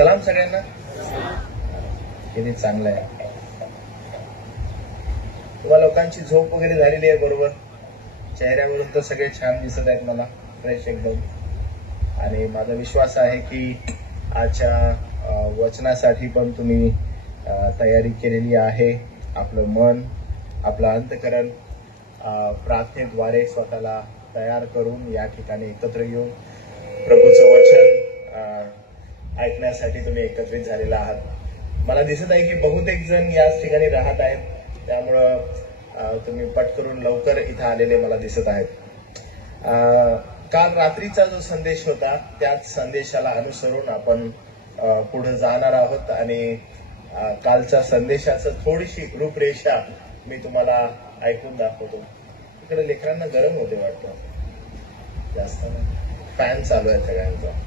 सलाम सगळ्यांना. किती चांगलं आहे. तुम्हाला लोकांची झोप वगैरे झालेली आहे बरोबर. चेहऱ्यावरून तर सगळे छान दिसत आहेत मला, फ्रेश एकदम. आणि माझा विश्वास आहे की आजच्या वचनासाठी पण तुम्ही तयारी केलेली आहे. आपलं मन, आपलं अंतःकरण प्रार्थनेद्वारे स्वतःला तयार करून या ठिकाणी एकत्र येऊन प्रभूचं वचन ऐकण्यासाठी तुम्ही एकत्रित झालेला आहात. मला दिसत आहे की बहुतेक जण याच ठिकाणी राहत आहेत, त्यामुळं तुम्ही पटकरून लवकर इथं आलेले मला दिसत आहेत. काल रात्रीचा जो संदेश होता त्याच संदेशाला अनुसरून आपण पुढे जाणार आहोत आणि कालच्या संदेशाचं थोडीशी रूपरेषा मी तुम्हाला ऐकून दाखवतो. इकडे लेकरांना गरम होते वाटतं जास्त, फॅन चालू आहे सगळ्यांचा.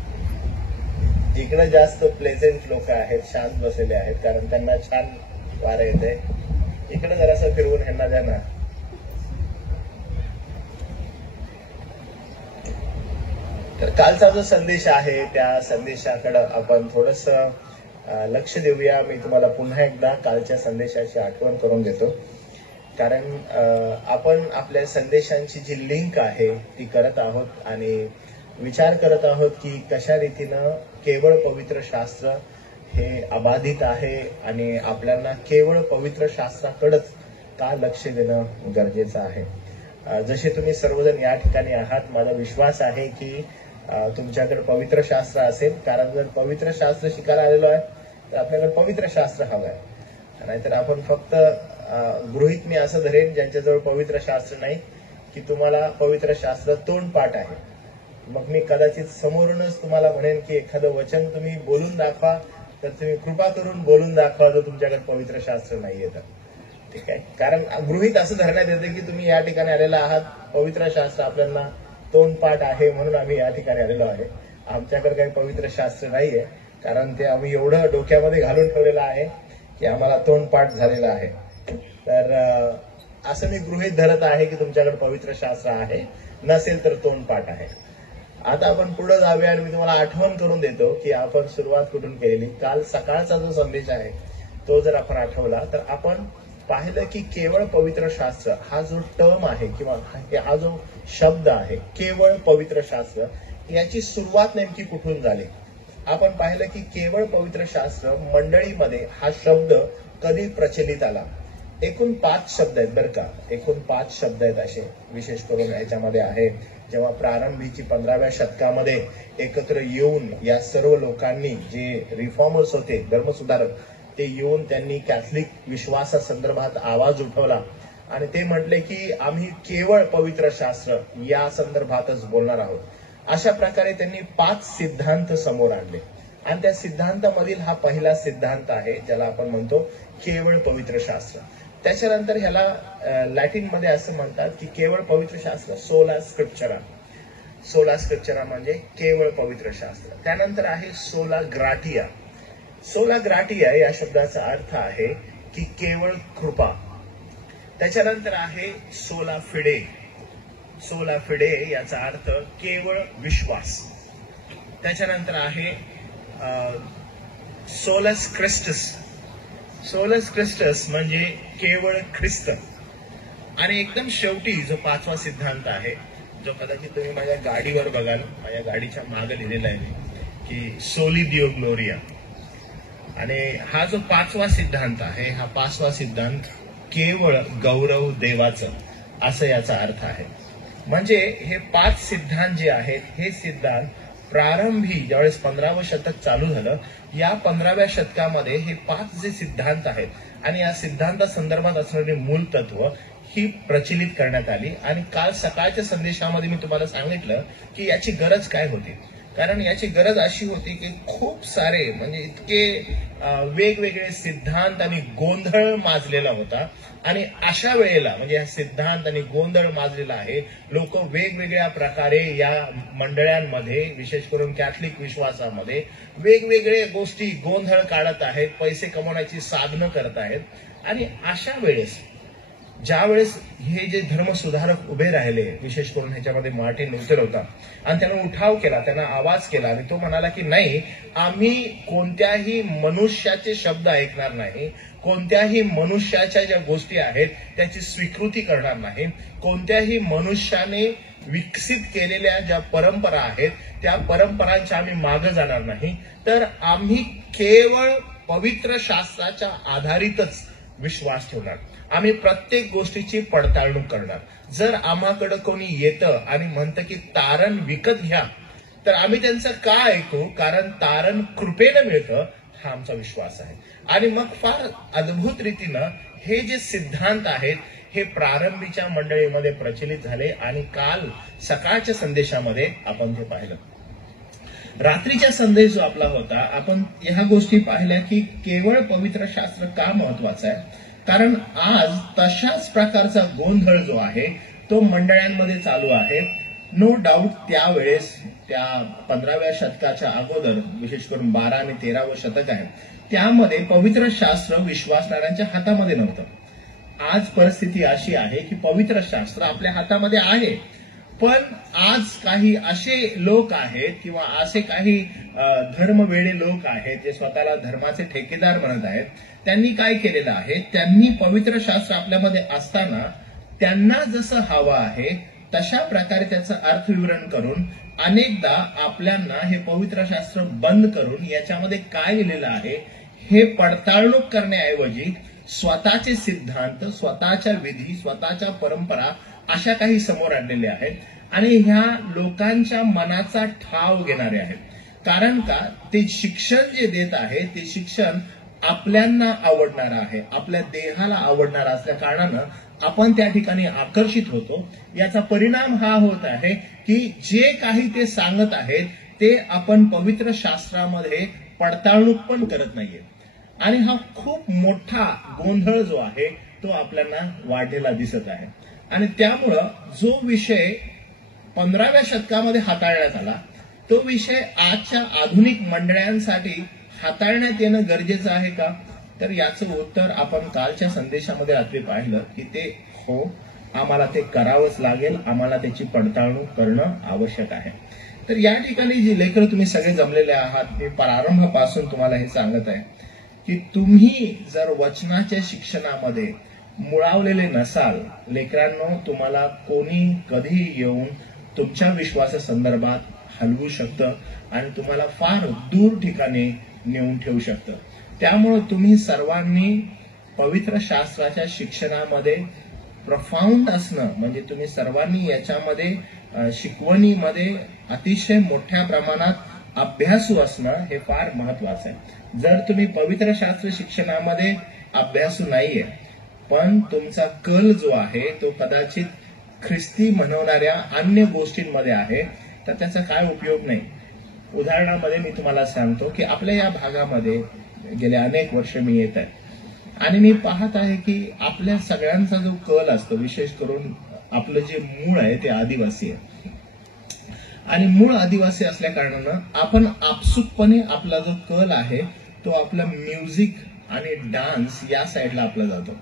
इकडे जास्त प्लेझेंट लोक आहेत, शांत बसलेले आहेत, कारण त्यांना छान वारं येते. इकडे जरासं फिरवून ह्यांना द्या ना. तर कालचा जो संदेश आहे त्या संदेशाकडे आपण थोडस लक्ष देऊया. मी तुम्हाला पुन्हा एकदा कालच्या संदेशाची आठवण करून देतो, कारण आपण आपल्या संदेशांची जी लिंक आहे ती करत आहोत आणि विचार करत आहोत की कशा रीतीनं केवळ पवित्र शास्त्र हे अबाधित आहे आणि आपल्याला केवळ पवित्र शास्त्राकडेच का लक्ष देणं गरजेचं आहे. जसे तुम्ही सर्वजण या ठिकाणी आहात, माझा विश्वास आहे की तुमच्याकडे पवित्र शास्त्र असेल, कारण जर पवित्र शास्त्र शिकायला आलेलो आहे तर आपल्याकडे पवित्र शास्त्र हवं आहे. नाहीतर आपण फक्त गृहीत मी असं धरेन ज्यांच्याजवळ पवित्र शास्त्र नाही की तुम्हाला पवित्र शास्त्र तोंडपाठ आहे. मग मी कदाचित समोरूनच तुम्हाला म्हणेन की एखादं वचन तुम्ही बोलून दाखवा, तर तुम्ही कृपा करून बोलून दाखवा जर तुमच्याकडे पवित्र शास्त्र नाहीये तर. ठीक आहे, कारण गृहीत असं धरण्यात येतं की तुम्ही या ठिकाणी आलेला आहात, पवित्र शास्त्र आपल्याला तोंडपाठ आहे म्हणून आम्ही या ठिकाणी आलेलो आहे. आमच्याकडे काही पवित्र शास्त्र नाहीये, कारण ते आम्ही एवढं डोक्यामध्ये घालून ठेवलेलं आहे की आम्हाला तोंडपाठ झालेलं आहे. तर असं मी गृहीत धरत आहे की तुमच्याकडे पवित्र शास्त्र आहे, नसेल तर तोंडपाठ आहे. आता आपण पुढे जाऊया आणि मी तुम्हाला आठवण करून देतो की आपण सुरुवात कुठून केलेली. काल सकाळचा जो संदेश आहे तो जर आपण आठवला तर आपण पाहिलं की केवळ पवित्र शास्त्र हा जो टर्म आहे किंवा हा जो शब्द आहे केवळ पवित्र शास्त्र, याची सुरुवात नेमकी कुठून झाली. आपण पाहिलं की केवळ पवित्र शास्त्र मंडळीमध्ये हा शब्द कधी प्रचलित आला. एकूण 5 शब्द आहेत बरं का, एकूण 5 शब्द आहेत असे, विशेष करून याच्यामध्ये आहे जेव्हा प्रारंभीची 15व्या शतकामध्ये एकत्र येऊन या सर्व लोकांनी जे रिफॉर्मर्स होते, धर्मसुधारक, ते येऊन त्यांनी कॅथलिक विश्वासासंदर्भात आवाज उठवला आणि ते म्हटले की आम्ही केवळ पवित्र शास्त्र या संदर्भातच बोलणार आहोत. अशा प्रकारे त्यांनी 5 सिद्धांत समोर आणले आणि त्या सिद्धांतामधील हा पहिला सिद्धांत आहे ज्याला आपण म्हणतो केवळ पवित्र शास्त्र. त्याच्यानंतर ह्याला लॅटिनमध्ये असं म्हणतात की केवळ पवित्र शास्त्र, सोला स्क्रिप्चरा. सोला स्क्रिप्चरा म्हणजे केवळ पवित्र शास्त्र. त्यानंतर आहे सोला ग्राटिया. सोला ग्राटिया या शब्दाचा अर्थ आहे की केवळ कृपा. त्याच्यानंतर आहे सोला फिडे. सोला फिडे याचा अर्थ केवळ विश्वास. त्याच्यानंतर आहे सोलस क्रिस्टस. सोलस क्रिस्टस म्हणजे केवळ ख्रिस्त. आणि एकदम शेवटी जो 5वा सिद्धांत आहे, जो कदाचित तुम्ही माझ्या गाडीवर बघाल, माझ्या गाडीच्या मागे लिहिलेला आहे की सोली दिओ ग्लोरिया. आणि हा जो 5वा सिद्धांत आहे, हा 5वा सिद्धांत केवळ गौरव देवाचं, असं याचा अर्थ आहे. म्हणजे हे 5 सिद्धांत जे आहेत हे सिद्धांत प्रारंभी ज्यावेळेस 15वं शतक चालू झालं, या 15व्या शतकामध्ये हे 5 जे सिद्धांत आहेत आणि या सिद्धांतासंदर्भात असणारी मूल तत्व ही प्रचलित करण्यात आली. आणि काल सकाळच्या संदेशामध्ये मी तुम्हाला सांगितलं की याची गरज काय होती. कारण याची गरज अशी होती की खूप सारे म्हणजे इतके वेगवेगळे सिद्धांत आणि गोंधळ माजलेला होता. आणि अशा वेळेला म्हणजे हा सिद्धांत आणि गोंधळ माजलेला आहे, लोक वेगवेगळ्या प्रकारे या मंडळांमध्ये, विशेष करून कॅथलिक विश्वासामध्ये वेगवेगळे गोष्टी गोंधळ काढत आहेत, पैसे कमवण्याची साधनं करत आहेत. आणि अशा वेळेस ज्यावेळेस हे जे धर्मसुधारक उभे राहिले, विशेष करून ह्याच्यामध्ये मार्टिन लुथर होता, आणि त्यानं उठाव केला, त्यानं आवाज केला आणि तो म्हणाला की नाही, आम्ही कोणत्याही मनुष्याचे शब्द ऐकणार नाही, कोणत्याही मनुष्याच्या ज्या गोष्टी आहेत त्याची स्वीकृती करणार नाही, कोणत्याही मनुष्याने विकसित केलेल्या ज्या परंपरा आहेत त्या परंपरांच्या आम्ही मागे जाणार नाही, तर आम्ही केवळ पवित्र शास्त्राच्या आधारितच विश्वास ठेवणार. आम्ही प्रत्येक गोष्टीची पडताळणूक करणार. जर आम्हाकडे कोणी येतं आणि म्हणतं की तारण विकत घ्या, तर आम्ही त्यांचं का ऐकू, कारण तारण कृपेनं मिळतं, हा आमचा विश्वास आहे. आणि मग फार अद्भुत रीतीनं हे जे सिद्धांत आहेत हे प्रारंभीच्या मंडळीमध्ये प्रचलित झाले आणि काल सकाळच्या संदेशामध्ये आपण ते पाहिलं. रात्रीचा संदेश जो आपला होता, आपण ह्या गोष्टी पाहिल्या की केवळ पवित्र शास्त्र का महत्वाचं आहे, कारण आज तशाच प्रकारचा गोंधळ जो आहे तो मंडळांमध्ये चालू आहे. नो डाऊट त्यावेळेस त्या 15व्या शतकाच्या अगोदर, विशेष करून 12 आणि 13वं शतक आहे, त्यामध्ये पवित्र शास्त्र विश्वासणाऱ्यांच्या हातामध्ये नव्हतं. आज परिस्थिती अशी आहे की पवित्र शास्त्र आपल्या हातामध्ये आहे, पण आज काही असे लोक आहेत किंवा असे काही धर्मवेडे लोक आहेत जे स्वतःला धर्माचे ठेकेदार म्हणत आहेत. त्यांनी काय केलेलं आहे, त्यांनी पवित्र शास्त्र आपल्यामध्ये असताना त्यांना जसं हवं आहे तशा प्रकारे त्याचं अर्थविवरण करून अनेकदा आपल्याला हे पवित्र शास्त्र बंद करून याच्यामध्ये काय लिहिलेलं आहे हे पडताळणूक करण्याऐवजी स्वतःचे सिद्धांत, स्वतःच्या विधी, स्वतःच्या परंपरा अशा काही समोर आणलेले आहेत आणि ह्या लोकांच्या मनाचा ठाव घेणारे आहेत. कारण का, ते शिक्षण जे देत आहे ते शिक्षण आपल्यांना आवडणारं आहे, आपल्या देहाला आवडणारं असल्या कारणानं आपण त्या ठिकाणी आकर्षित होतो. याचा परिणाम हा होत आहे की जे काही ते सांगत आहेत ते आपण पवित्र शास्त्रामध्ये पडताळणूक पण करत नाहीये आणि हा खूप मोठा गोंधळ जो आहे तो आपल्याला वाढलेला दिसत आहे. आणि त्यामुळं जो विषय 15व्या शतकामध्ये हाताळण्यात आला तो विषय आजच्या आधुनिक मंडळांसाठी हाताळण्यात येणं गरजेचं आहे का, तर याचं उत्तर आपण कालच्या संदेशामध्ये रात्री पाहिलं की ते हो, आम्हाला ते करावंच लागेल, आम्हाला त्याची पडताळणूक करणं आवश्यक आहे. तर या ठिकाणी जी लेकरं तुम्ही सगळे जमलेले आहात, मी प्रारंभापासून तुम्हाला हे सांगत आहे की तुम्ही जर वचनाच्या शिक्षणामध्ये मुळावलेले नसाल, लेकरांनो, तुम्हाला कोणी कधी येऊन तुमच्या विश्वासासंदर्भात हलवू शकतं आणि तुम्हाला फार दूर ठिकाणी नेऊन ठेवू शकतं. त्यामुळे तुम्ही सर्वांनी पवित्र शास्त्राच्या शिक्षणामध्ये प्रफाऊंड असणं, म्हणजे तुम्ही सर्वांनी याच्यामध्ये शिकवणीमध्ये अतिशय मोठ्या प्रमाणात अभ्यासू असणं हे फार महत्वाचं आहे. जर तुम्ही पवित्र शास्त्र शिक्षणामध्ये अभ्यासू नाहीये पण तुमचा कल जो आहे तो कदाचित ख्रिस्ती म्हणवणाऱ्या अन्य गोष्टींमध्ये आहे, तर त्याचा काय उपयोग नाही. उदाहरणामध्ये मी तुम्हाला सांगतो की आपल्या या भागामध्ये गेले अनेक वर्ष मी येत आहे आणि मी पाहत आहे की आपल्या सगळ्यांचा जो कल असतो, विशेष करून आपलं जे मूळ आहे ते आदिवासी आहे आणि मूळ आदिवासी असल्या कारणानं आपण आपसुकपणे आपला जो कल आहे तो आपला म्युझिक आणि डान्स या साईडला आपला जातो.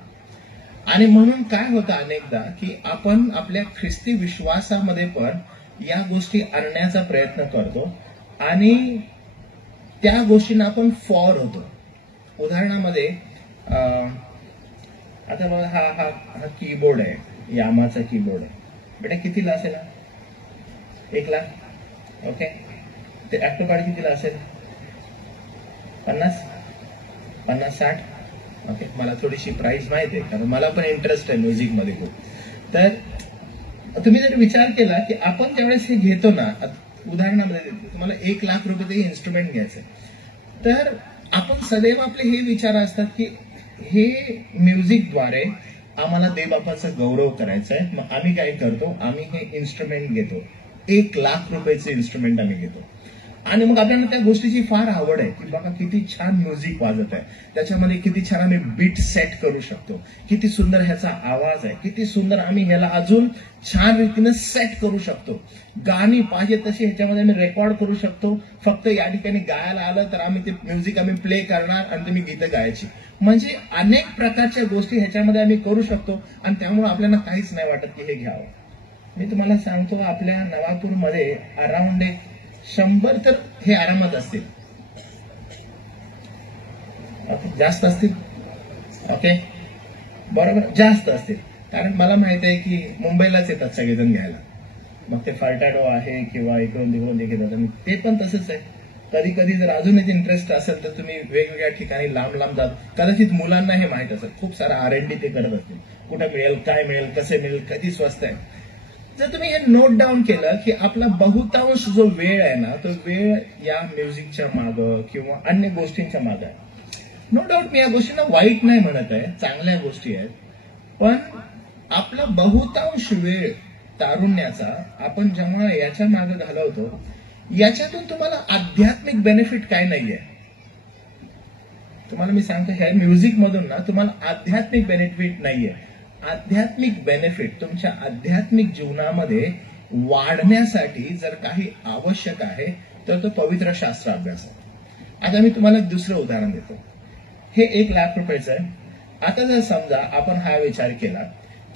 आणि म्हणून काय होतं अनेकदा की आपण आपल्या ख्रिस्ती विश्वासामध्ये पण या गोष्टी आणण्याचा प्रयत्न करतो आणि त्या गोष्टींना आपण फॉर होतो. उदाहरणामध्ये आता बघा, हा कीबोर्ड आहे, यामाचा कीबोर्ड आहे. बेटा कितीला असेल? 1 लाख. ओके. ते ऍक्टोकार्ड कितीला असेल? 50-60. ओके. मला थोडीशी प्राइस माहिती आहे कारण मला पण इंटरेस्ट आहे म्युझिक मध्ये खूप. तर तुम्ही जर विचार केला की आपण त्यावेळेस हे घेतो ना, उदाहरणामध्ये तुम्हाला 1 लाख रुपये इन्स्ट्रुमेंट घ्यायचं, तर आपण सदैव आपले हे विचार असतात की हे म्युझिकद्वारे आम्हाला देवबापाचा गौरव करायचा आहे. मग आम्ही काय करतो, आम्ही हे इन्स्ट्रुमेंट घेतो, 1 लाख रुपयाचे इन्स्ट्रुमेंट आम्ही घेतो आणि मग आपल्याला त्या गोष्टीची फार आवड आहे की बघा किती छान म्युझिक वाजत आहे, त्याच्यामध्ये किती छान आम्ही बीट सेट करू शकतो, किती सुंदर ह्याचा आवाज आहे, किती सुंदर आम्ही ह्याला अजून छान रीतीने सेट करू शकतो, गाणी पाहिजे तशी ह्याच्यामध्ये आम्ही रेकॉर्ड करू शकतो. फक्त या ठिकाणी गायला आलं तर आम्ही ते म्युझिक आम्ही प्ले करणार आणि तुम्ही गीतं गायची. म्हणजे अनेक प्रकारच्या गोष्टी ह्याच्यामध्ये आम्ही करू शकतो आणि त्यामुळे आपल्याला काहीच नाही वाटत की हे घ्यावं. मी तुम्हाला सांगतो आपल्या नवापूरमध्ये अराउंड 100 तर हे आरामात असतील, जास्त असतील. ओके बरोबर, जास्त असतील. कारण मला माहित आहे की मुंबईलाच येतात सगळेजण घ्यायला, मग ते फर्टाडो आहे किंवा इकडून तिकडून घेतात आणि ते पण तसंच आहे. कधी कधी जर अजून एक इंटरेस्ट असेल तर तुम्ही वेगवेगळ्या ठिकाणी लांब लांब जात. कदाचित मुलांना हे माहित असेल, खूप सारा R&D ते करत असतील, कुठे मिळेल, काय मिळेल, कसे मिळेल, कधी स्वस्त आहे. जर तुम्ही हे नोट डाऊन केलं की आपला बहुतांश जो वेळ आहे ना तो वेळ या म्युझिकच्या मागं किंवा अन्य गोष्टींच्या मागं आहे. नो डाऊट मी या गोष्टींना वाईट नाही म्हणत आहे, चांगल्या गोष्टी आहेत. पण आपला बहुतांश वेळ तारुण्याचा आपण जेव्हा याच्या मागे घालवतो, याच्यातून तुम्हाला आध्यात्मिक बेनिफिट काय नाहीये. तुम्हाला मी सांगतो ह्या म्युझिक मधून ना तुम्हाला आध्यात्मिक बेनिफिट नाहीये. आध्यात्मिक बेनिफिट तुमच्या आध्यात्मिक जीवनामध्ये वाढण्यासाठी जर काही आवश्यक आहे तर तो पवित्र शास्त्र अभ्यास आहे. आता मी तुम्हाला एक दुसरं उदाहरण देतो. हे 1 लाख रुपयाचं आहे. आता जर समजा आपण हा विचार केला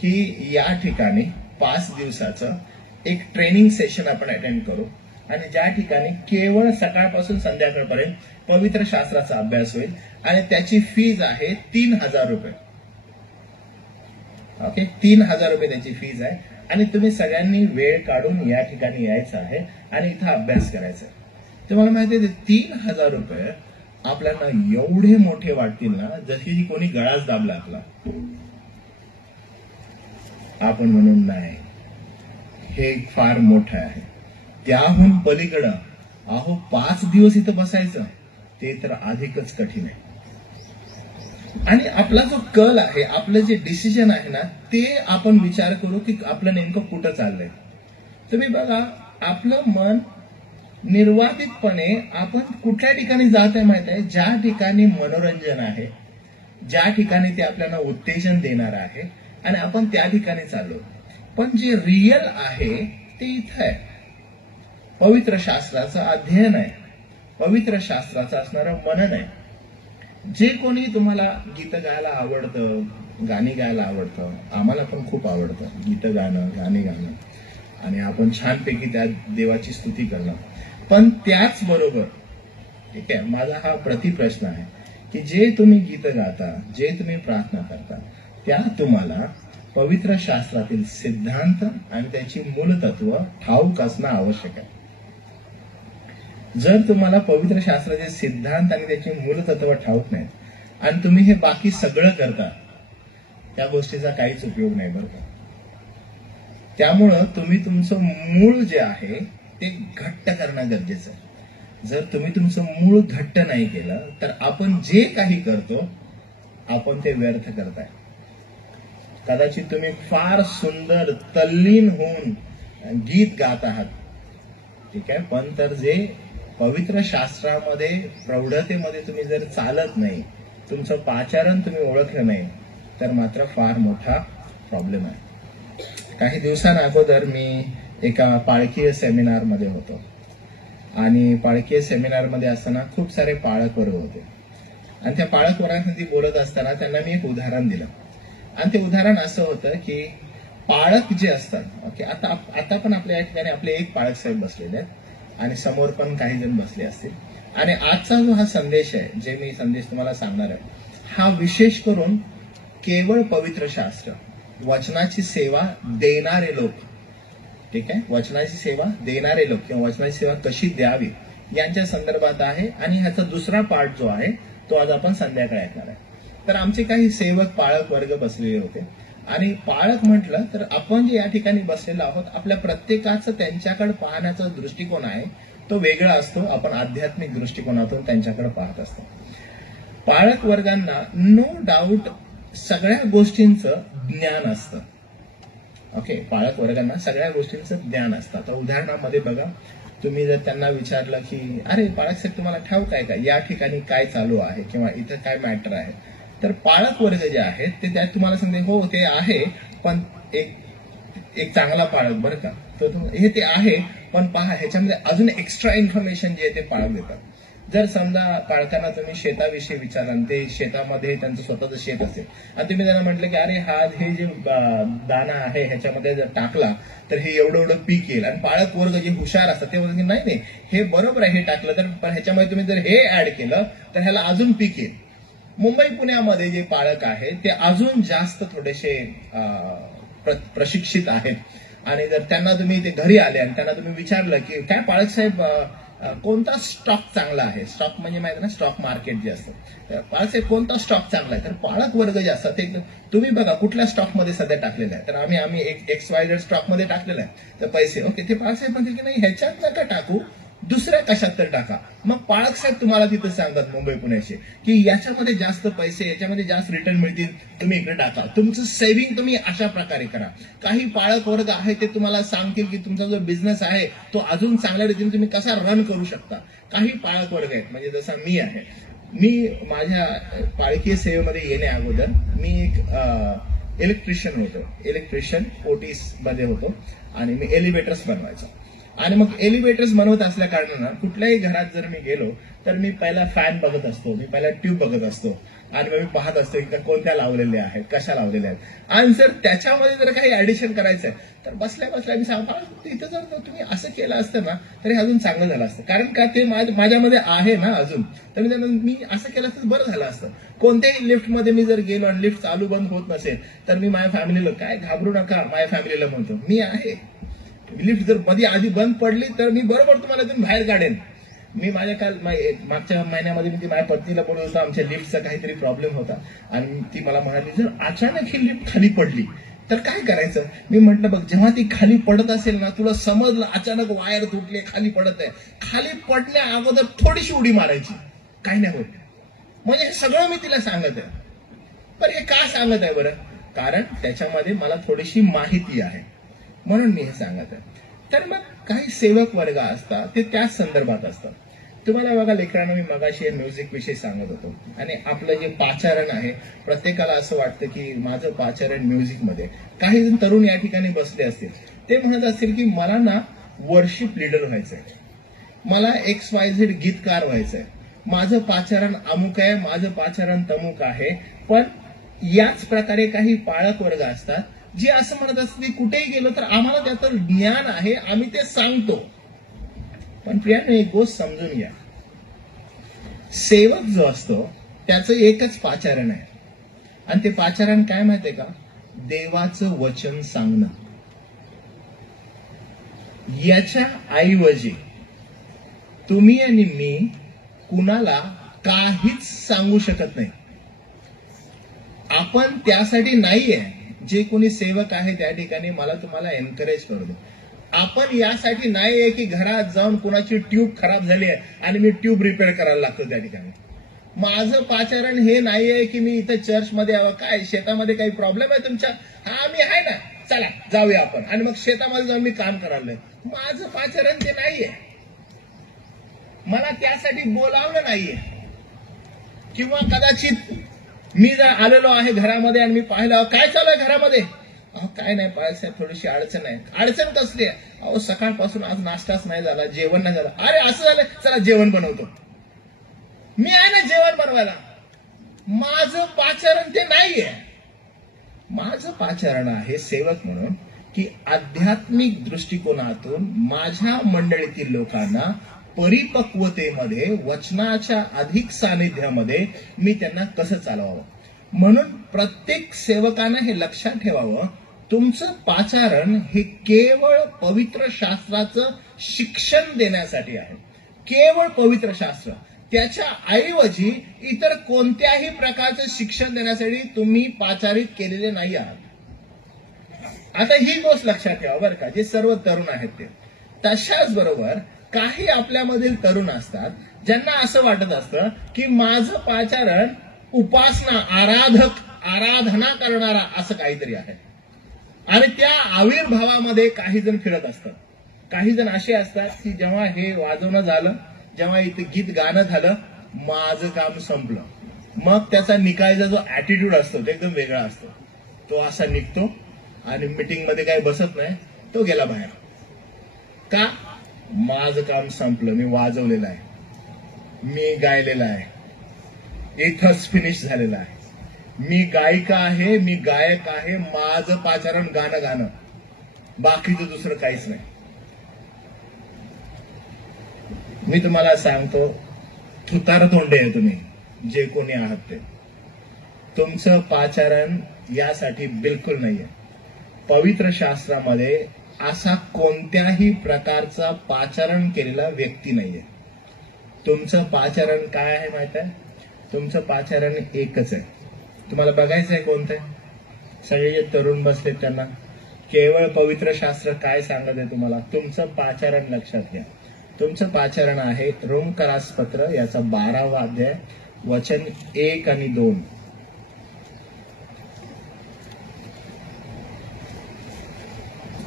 की या ठिकाणी 5 दिवसाचं एक ट्रेनिंग सेशन आपण अटेंड करू आणि ज्या ठिकाणी केवळ सकाळपासून संध्याकाळपर्यंत पवित्र शास्त्राचा अभ्यास होईल आणि त्याची फीज आहे 3000 रुपये. ओके, 3000 रुपये त्याची फीज आहे आणि तुम्ही सगळ्यांनी वेळ काढून या ठिकाणी यायचं आहे आणि इथं अभ्यास करायचा आहे. तुम्हाला माहिती आहे 3000 रुपये आपल्याला एवढे मोठे वाटतील ना जशी कोणी गळाच दाबला आपला. आपण म्हणून नाही, हे फार मोठं आहे. त्याहून पलीकडं अहो 5 दिवस इथं बसायचं ते तर अधिकच कठीण आहे. आणि आपला जो कल आहे, आपलं जे डिसिजन आहे ना ते आपण विचार करू की आपलं नेमकं कुठं चाललंय. तुम्ही बघा आपलं मन निर्वाधितपणे आपण कुठल्या ठिकाणी जात आहे माहित आहे, ज्या ठिकाणी मनोरंजन आहे, ज्या ठिकाणी ते आपल्याला उत्तेजन देणार आहे आणि आपण त्या ठिकाणी चाललो. पण जे रियल आहे ते इथं आहे. पवित्र शास्त्राचं अध्ययन आहे, पवित्र शास्त्राचं असणारं मनन आहे. जे कोणी तुम्हाला गीतं गायला आवडतं, गाणी गायला आवडतं, आम्हाला पण खूप आवडतं गीतं गाणं, गाणी गाणं आणि आपण छानपैकी त्या देवाची स्तुती करणं. पण त्याचबरोबर ठीक आहे, माझा हा प्रतिप्रश्न आहे की जे तुम्ही गीतं गाता, जे तुम्ही प्रार्थना करता, त्या तुम्हाला पवित्र शास्त्रातील सिद्धांत आणि त्याची मूलतत्व ठाऊक असणं आवश्यक आहे. जर तुम्हाला पवित्र शास्त्राचे सिद्धांत आणि त्याची मूलतत्व ठाऊक नाहीत आणि तुम्ही हे बाकी सगळं करता, त्या गोष्टीचा काहीच उपयोग नाही बरं का. त्यामुळं तुम्ही तुमचं मूळ जे आहे ते घट्ट करणं गरजेचं आहे. जर तुम्ही तुमचं मूळ घट्ट नाही केलं तर आपण जे काही करतो आपण ते व्यर्थ करताय. कदाचित तुम्ही फार सुंदर तल्लीन होऊन गीत गात आहात, ठीक आहे, पण तर जे पवित्र शास्त्रामध्ये प्रौढतेमध्ये तुम्ही जर चालत नाही, तुमचं पाचारण तुम्ही ओळखलं नाही, तर मात्र फार मोठा प्रॉब्लेम आहे. काही दिवसांअगोदर मी एका पाळकीय सेमिनार मध्ये होतो आणि पाळकीय सेमिनार मध्ये असताना खूप सारे पाळक वर्ग होते आणि त्या पाळक वर्गांसाठी बोलत असताना त्यांना मी एक उदाहरण दिलं आणि ते उदाहरण असं होतं की पाळक जे असतात, ओके, आता पण आपल्या या ठिकाणी आपले एक पाळक साहेब बसलेले आहेत आणि समोर पण काही जण बसले असतील आणि आजचा जो हा संदेश आहे, जे मी संदेश तुम्हाला सांगणार आहे, हा विशेष करून केवळ पवित्र शास्त्र, वचनाची सेवा देणारे लोक, ठीक आहे, वचनाची सेवा देणारे लोक किंवा वचनाची सेवा कशी द्यावी यांच्या संदर्भात आहे. आणि ह्याचा दुसरा पार्ट जो आहे तो आज आपण संध्याकाळी ऐकणार आहे. तर आमचे काही सेवक पाळक वर्ग बसलेले होते आणि पाळक म्हटलं तर आपण जे या ठिकाणी बसलेलो आहोत, आपल्या प्रत्येकाचं त्यांच्याकडे पाहण्याचा दृष्टिकोन आहे तो वेगळा असतो. आपण आध्यात्मिक दृष्टिकोनातून त्यांच्याकडे पाहत असतो. पाळक वर्गांना नो डाऊट सगळ्या गोष्टींचं ज्ञान असतं. ओके, पाळक वर्गांना सगळ्या गोष्टींचं ज्ञान असतं. आता उदाहरणामध्ये बघा, तुम्ही जर त्यांना विचारलं की अरे पाळक साहेब तुम्हाला ठाऊक आहे का या ठिकाणी काय चालू आहे किंवा इथं काय मॅटर आहे, तर पाळक वर्ग जे आहेत ते त्यात तुम्हाला सांगते हो ते आहे, पण एक चांगला पाळक बरं का, तर हे ते आहे पण पहा ह्याच्यामध्ये अजून एक्स्ट्रा इन्फॉर्मेशन जे आहे ते पाळक देतात. जर समजा पाळकांना तुम्ही शेताविषयी विचारलं, ते शेतामध्ये त्यांचं स्वतःचं शेत असेल आणि तुम्ही त्यांना म्हटलं की अरे हा हे जे दाना आहे ह्याच्यामध्ये जर टाकला तर हे एवढं एवढं पीक येईल, आणि पाळक वर्ग जे हुशार असतात ते म्हणतात की नाही नाही हे बरोबर आहे, हे टाकलं तर पण ह्याच्यामध्ये तुम्ही जर हे ऍड केलं तर ह्याला अजून पीक येईल. मुंबई पुण्यामध्ये जे पाळक आहेत ते अजून जास्त थोडेसे प्रशिक्षित आहेत, आणि जर त्यांना तुम्ही ते घरी आले आणि त्यांना तुम्ही विचारलं की काय पाळक साहेब कोणता स्टॉक चांगला आहे, स्टॉक म्हणजे माहिती ना स्टॉक मार्केट जे असतं, पाळक साहेब कोणता स्टॉक चांगला आहे, तर पाळक वर्ग जे असतात ते तुम्ही बघा कुठल्या स्टॉकमध्ये सध्या टाकलेला आहे, तर आम्ही XYZ स्टॉकमध्ये टाकलेला आहे, तर पैसे ओके ते पाळक साहेब म्हणते की नाही ह्याच्यात नका टाकू, दुसऱ्या कशात तर टाका. मग पाळक साहेब तुम्हाला तिथं सांगतात मुंबई पुण्याचे की याच्यामध्ये जास्त पैसे, याच्यामध्ये जास्त रिटर्न मिळतील, तुम्ही इकडे टाका, तुमचं सेव्हिंग तुम्ही अशा प्रकारे करा. काही पाळक वर्ग आहे ते तुम्हाला सांगतील की तुमचा जो बिझनेस आहे तो अजून चांगल्या रीतीने तुम्ही कसा रन करू शकता. काही पाळक वर्ग आहेत म्हणजे जसा मी आहे, मी माझ्या पाळकीय सेवेमध्ये येण्या अगोदर मी एक इलेक्ट्रिशियन ओटीस मध्ये होतो आणि मी एलिव्हेटर्स बनवायचो. आणि मग एलिव्हेटर्स बनवत असल्या कारणानं कुठल्याही घरात जर मी गेलो तर मी पहिला फॅन बघत असतो, मी पहिला ट्यूब बघत असतो आणि मग मी पाहत असतो की कोणत्या लावलेल्या आहेत, कशा लावलेल्या आहेत, आणि जर त्याच्यामध्ये जर काही ऍडिशन करायचं आहे तर बसल्या बसल्या मी सांगतो इथं जर तुम्ही असं केलं असतं ना तरी अजून चांगलं झालं असतं, कारण का ते माझ्यामध्ये आहे ना अजून, तर मी असं केलं असतं बरं झालं असतं. कोणत्याही लिफ्टमध्ये मी जर गेलो आणि लिफ्ट चालू बंद होत नसेल तर मी माझ्या फॅमिलीला काय घाबरू नका, माझ्या फॅमिलीला म्हणतो मी आहे, लिफ्ट जर मध्ये आधी बंद पडली तर मी बरोबर तुम्हाला इथून बाहेर काढेन. मी मागच्या महिन्यामध्ये मी माझ्या पत्नीला बोलत होता, आमच्या लिफ्टचा काहीतरी प्रॉब्लेम होता आणि ती मला म्हणाली जर अचानक ही लिफ्ट खाली पडली तर काय करायचं. मी म्हटलं बघ जेव्हा ती खाली पडत असेल ना तुला समजलं अचानक वायर तुटली खाली पडत आहे, खाली पडण्या अगोदर थोडीशी उडी मारायची, काही नाही होत. म्हणजे हे सगळं मी तिला सांगत आहे. पण हे का सांगत आहे बरं, कारण त्याच्यामध्ये मला थोडीशी माहिती आहे म्हणून मी हे सांगत आहे. तर मग काही सेवक वर्ग असतात ते त्याच संदर्भात असतात. तुम्हाला बघा लेकरांना मी मगाशी म्युझिक विषयी सांगत होतो, आणि आपलं जे पाचारण आहे प्रत्येकाला असं वाटतं की माझं पाचारण म्युझिकमध्ये. काही जण तरुण या ठिकाणी बसले असतील, ते म्हणत असतील की मला ना वर्शिप लीडर व्हायचंय, मला XYZ गीतकार व्हायचंय, माझं पाचारण अमुक आहे, माझं पाचारण तमुक आहे. पण याच प्रकारे काही पाळक वर्ग असतात जे असं म्हणत असतात की कुठेही गेलो तर आम्हाला त्याचं ज्ञान आहे, आम्ही ते सांगतो. पण प्रियानो एक गोष्ट समजून घ्या, सेवक जो असतो त्याचं एकच पाचारण आहे, आणि ते पाचारण काय माहितीये का, देवाचं वचन सांगणं. याच्या ऐवजी तुम्ही आणि मी कुणाला काहीच सांगू शकत नाही. आपण त्यासाठी नाहीये, जे कोणी सेवक आहे त्या ठिकाणी मला तुम्हाला एनकरेज करू दे, आपण यासाठी नाहीये की घरात जाऊन कुणाची ट्यूब खराब झाली आहे आणि मी ट्यूब रिपेअर करायला लागतो त्या ठिकाणी. माझं पाचारण हे नाहीये की मी इथं चर्चमध्ये यावं, काय शेतामध्ये काही प्रॉब्लेम आहे तुमच्या, हा मी आहे ना चला जाऊया आपण, आणि मग शेतामध्ये जाऊन मी काम करायला. माझं पाचारण ते नाहीये, मला त्यासाठी बोलावलं नाहीये. किंवा कदाचित मी जर आलेलो आहे घरामध्ये आणि मी पाहिलं काय चालू आहे घरामध्ये, अहो काय नाही पाळसाहेब थोडीशी अडचण आहे. अडचण कसली आहे, अहो सकाळपासून आज नाश्ताच नाही झाला, जेवण नाही झालं. अरे असं झालं, चला जेवण बनवतो. मी आहे ना जेवण बनवायला. माझं पाचारण ते नाहीये. माझं पाचारण आहे सेवक म्हणून की आध्यात्मिक दृष्टिकोनातून माझ्या मंडळीतील लोकांना परिपक्वतेमध्ये वचनाच्या अधिक सानिध्यामध्ये मी त्यांना कसं चालवावं. म्हणून प्रत्येक सेवकानं हे लक्षात ठेवावं, तुमचं पाचारण हे केवळ पवित्र शास्त्राचं शिक्षण देण्यासाठी आहे, केवळ पवित्र शास्त्र. त्याच्या ऐवजी इतर कोणत्याही प्रकारचं शिक्षण देण्यासाठी तुम्ही पाचारित केलेले नाही आहात. आता ही गोष्ट लक्षात ठेवा बरं का, जे सर्व तरुण आहेत ते. तशाच बरोबर काही आपल्यामधील तरुण असतात ज्यांना असं वाटत असतं की माझं पाचारण उपासना, आराधना करणारा असं काहीतरी आहे, आणि त्या आविर्भावामध्ये काही जण फिरत असतात. काही जण असे असतात की जेव्हा हे वाजवणं झालं, जेव्हा इथे गीत गाणं झालं, माझं काम संपलं. मग त्याचा निकायचा जो ऍटिट्यूड असतो तो एकदम वेगळा असतो. तो असा निघतो आणि मीटिंग मध्ये काही बसत नाही, तो गेला बाहेर. का? माझं काम संपलं, मी वाजवलेलं आहे, मी गायलेलं आहे, इथंच फिनिश झालेलं आहे. मी गायिका आहे, मी गायक आहे, माझं पाचारण गाणं, बाकीचं दुसरं काहीच नाही. मी तुम्हाला सांगतो, तुतार तोंडे आहे तुम्ही जे कोणी आहात ते. तुमचं पाचारण यासाठी बिलकुल नाहीये. पवित्र शास्त्रामध्ये असा कोणत्याही प्रकारचा पाचारण केलेला व्यक्ती नाहीये. तुमचं पाचारण काय आहे माहित आहे? तुमचं पाचारण एकच आहे. तुम्हाला बघायचं आहे कोणतं आहे? सगळे जे तरुण बसलेत त्यांना केवळ पवित्र शास्त्र काय सांगत आहे तुम्हाला? तुमचं पाचारण लक्षात घ्या. तुमचं पाचारण आहे रोमकरासपत्र याचा 12वा अध्याय वचन 1 आणि 2.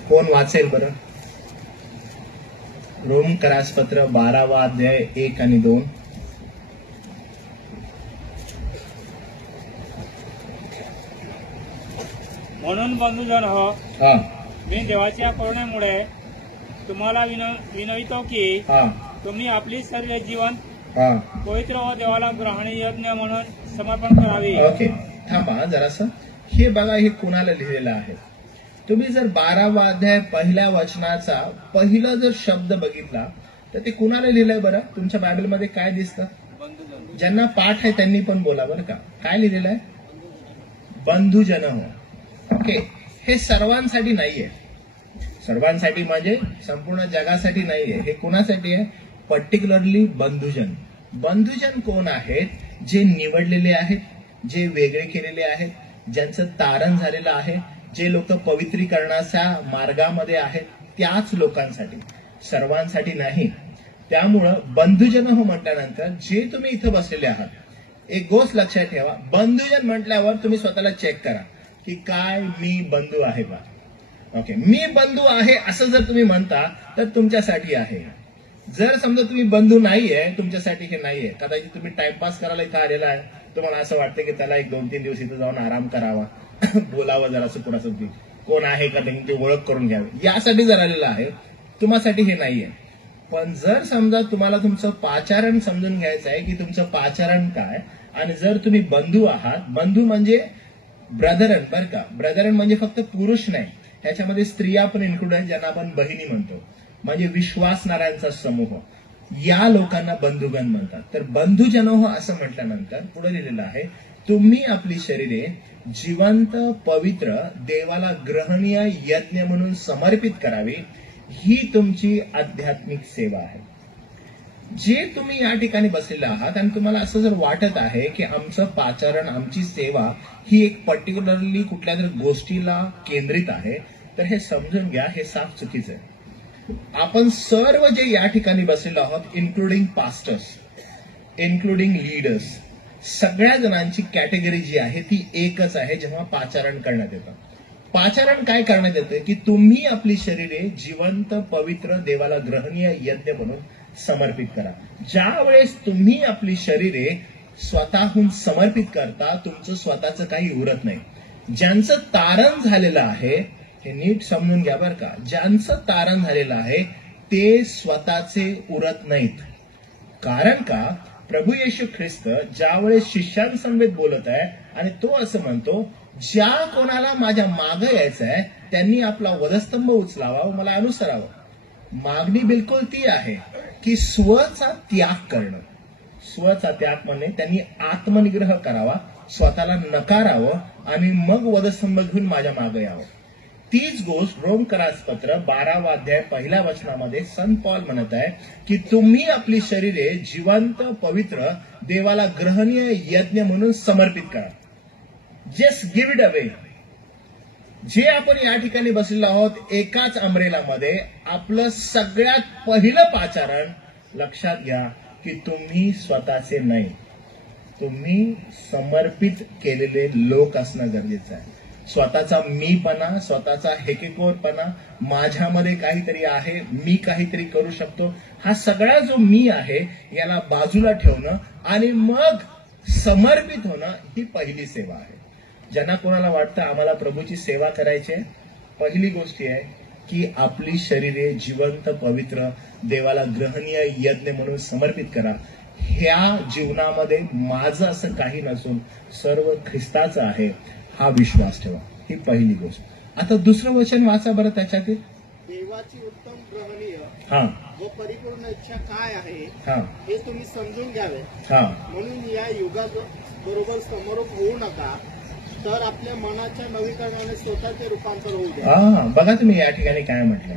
कोण वाचेल बरं? रोमकरासपत्र 12वा अध्याय 1 आणि 2. म्हणून बंधुजन हो, मी देवाच्या करुणेमुळे तुम्हाला विनवितो की तुम्ही आपली सर्व जीवन पवित्र व देवाला ग्रहणीय यज्ञ म्हणून समर्पण करावे. ओके, थांबा जरासं. हे बघा, हे कुणाला लिहिलेलं आहे? तुम्ही जर 12वा अध्याय पहिल्या वचनाचा पहिला जर शब्द बघितला तर ते कुणाला लिहिलंय बरं? तुमच्या बायबलमध्ये काय दिसतं? ज्यांना पाठ आहे त्यांनी पण बोला बरं का. काय लिहिलेलं आहे? बंधुजन हो. ओके, हे सर्वांसाठी नाहीये. सर्वांसाठी म्हणजे संपूर्ण जगासाठी नाहीये. हे कोणासाठी आहे? पर्टिक्युलरली बंधुजन. बंधुजन कोण आहेत? जे निवडलेले आहेत, जे वेगळे केलेले आहेत, ज्यांचं तारण झालेलं आहे, जे लोक पवित्रीकरणाच्या मार्गामध्ये आहेत, त्याच लोकांसाठी, सर्वांसाठी नाही. त्यामुळं बंधुजन हो म्हटल्यानंतर जे तुम्ही इथं बसलेले आहात, एक गोष्ट लक्षात ठेवा. बंधुजन म्हटल्यावर तुम्ही स्वतःला चेक करा की काय मी बंधू आहे का? ओके, मी बंधू आहे असं जर तुम्ही म्हणता तर तुमच्यासाठी आहे. जर समजा तुम्ही बंधू नाहीये, तुमच्यासाठी हे नाहीये. कदाचित तुम्ही टाइमपास करायला इथं आलेला आहे, तुम्हाला असं वाटतं की त्याला 1-2-3 दिवस इथं जाऊन आराम करावा, बोलावं जरासं कुणाचं, कोण आहे का ते ओळख करून घ्यावी, यासाठी जर आलेलं आहे, तुम्हासाठी हे नाहीये. पण जर समजा तुम्हाला तुमचं पाचारण समजून घ्यायचं आहे की तुमचं पाचारण काय, आणि जर तुम्ही बंधू आहात, बंधू म्हणजे ब्रदरन बरं का. ब्रदरन म्हणजे फक्त पुरुष नाही, ह्याच्यामध्ये स्त्रिया पण इन्क्लूड आहेत, ज्यांना आपण बहिणी म्हणतो, म्हणजे विश्वासणाऱ्यांचा समूह. या लोकांना बंधुगण म्हणतात. तर बंधुजनोह असं म्हटल्यानंतर पुढे लिहिलेलं आहे, तुम्ही आपली शरीरे जिवंत पवित्र देवाला ग्रहणीय यज्ञ म्हणून समर्पित करावी, ही तुमची आध्यात्मिक सेवा आहे. जे तुम्ही या ठिकाणी बसलेले आहात आणि तुम्हाला असं जर वाटत आहे की आमचं पाचारण, आमची सेवा ही एक पर्टिक्युलरली कुठल्या तरी गोष्टीला केंद्रित आहे, तर हे समजून घ्या, हे साफ चुकीचं आहे. आपण सर्व जे या ठिकाणी बसलेलो आहोत, इन्क्लुडिंग पास्टर्स, इन्क्लुडिंग लीडर्स, सगळ्या जणांची कॅटेगरी जी आहे ती एकच आहे. जेव्हा पाचारण करण्यात येतं, पाचारण काय करण्यात येतं की तुम्ही आपली शरीरे जिवंत पवित्र देवाला ग्रहणीय यज्ञ म्हणून समर्पित करा. ज्या वेळेस तुम्ही आपली शरीरे स्वतःहून समर्पित करता, तुमचं स्वतःचं काही उरत नाही. ज्यांचं तारण झालेलं आहे, हे नीट समजून घ्या बरं का, ज्यांचं तारण झालेलं आहे ते स्वतःचे उरत नाहीत. कारण का? प्रभू येशू ख्रिस्त ज्यावेळेस शिष्यांसमवेत बोलत आहे आणि तो असं म्हणतो, ज्या कोणाला माझ्या मागे यायचं आहे त्यांनी आपला वधस्तंभ उचलावा व मला अनुसरावं. मागणी बिलकुल ती आहे की स्वचा त्याग करणं. स्वचा त्याग म्हणजे त्यांनी आत्मनिग्रह करावा, स्वतःला नकारावं आणि मग वधस्तंभ घेऊन माझ्या मागे यावं. तीच गोष्ट रोमकरासपत्र 12वा अध्याय पहिल्या वचनामध्ये संत पॉल म्हणत आहे की तुम्ही आपली शरीरे जिवंत पवित्र देवाला ग्रहणीय यज्ञ म्हणून समर्पित करा. Just give it away. जे आपण या ठिकाणी बसलेलो आहोत एकाच अम्ब्रेलामध्ये, आपलं सगळ्यात पहिलं पाचारण लक्षात घ्या की तुम्ही स्वतःचे नाही, तुम्ही समर्पित केलेले लोक असणं गरजेचं आहे. स्वतःचा मीपणा, स्वतःचा हेकेखोरपणा, माझ्यामध्ये काहीतरी आहे, मी काहीतरी करू शकतो, हा सगळा जो मी आहे याला बाजूला ठेवणं आणि मग समर्पित होणं ही पहिली सेवा आहे. ज्यांना कोणाला वाटतं आम्हाला प्रभूची सेवा करायची आहे, पहिली गोष्ट आहे की आपली शरीरे जिवंत पवित्र देवाला ग्रहणीय यज्ञ म्हणून समर्पित करा. ह्या जीवनामध्ये माझं असं काही नसून सर्व ख्रिस्ताचं आहे हा विश्वास ठेवा. ही पहिली गोष्ट. आता दुसरं वचन वाचा बरं त्याच्यात. देवाची उत्तम ग्रहणीय हा व परिपूर्ण इच्छा काय आहे हा हे तुम्ही समजून घ्यावे. हा म्हणून या युगाबरोबर समरूप होऊ नका, तर आपल्या मनाच्या नवीकरणाने स्वतःचे रूपांतर होऊ द्या. हा बघा तुम्ही या ठिकाणी काय म्हटलं.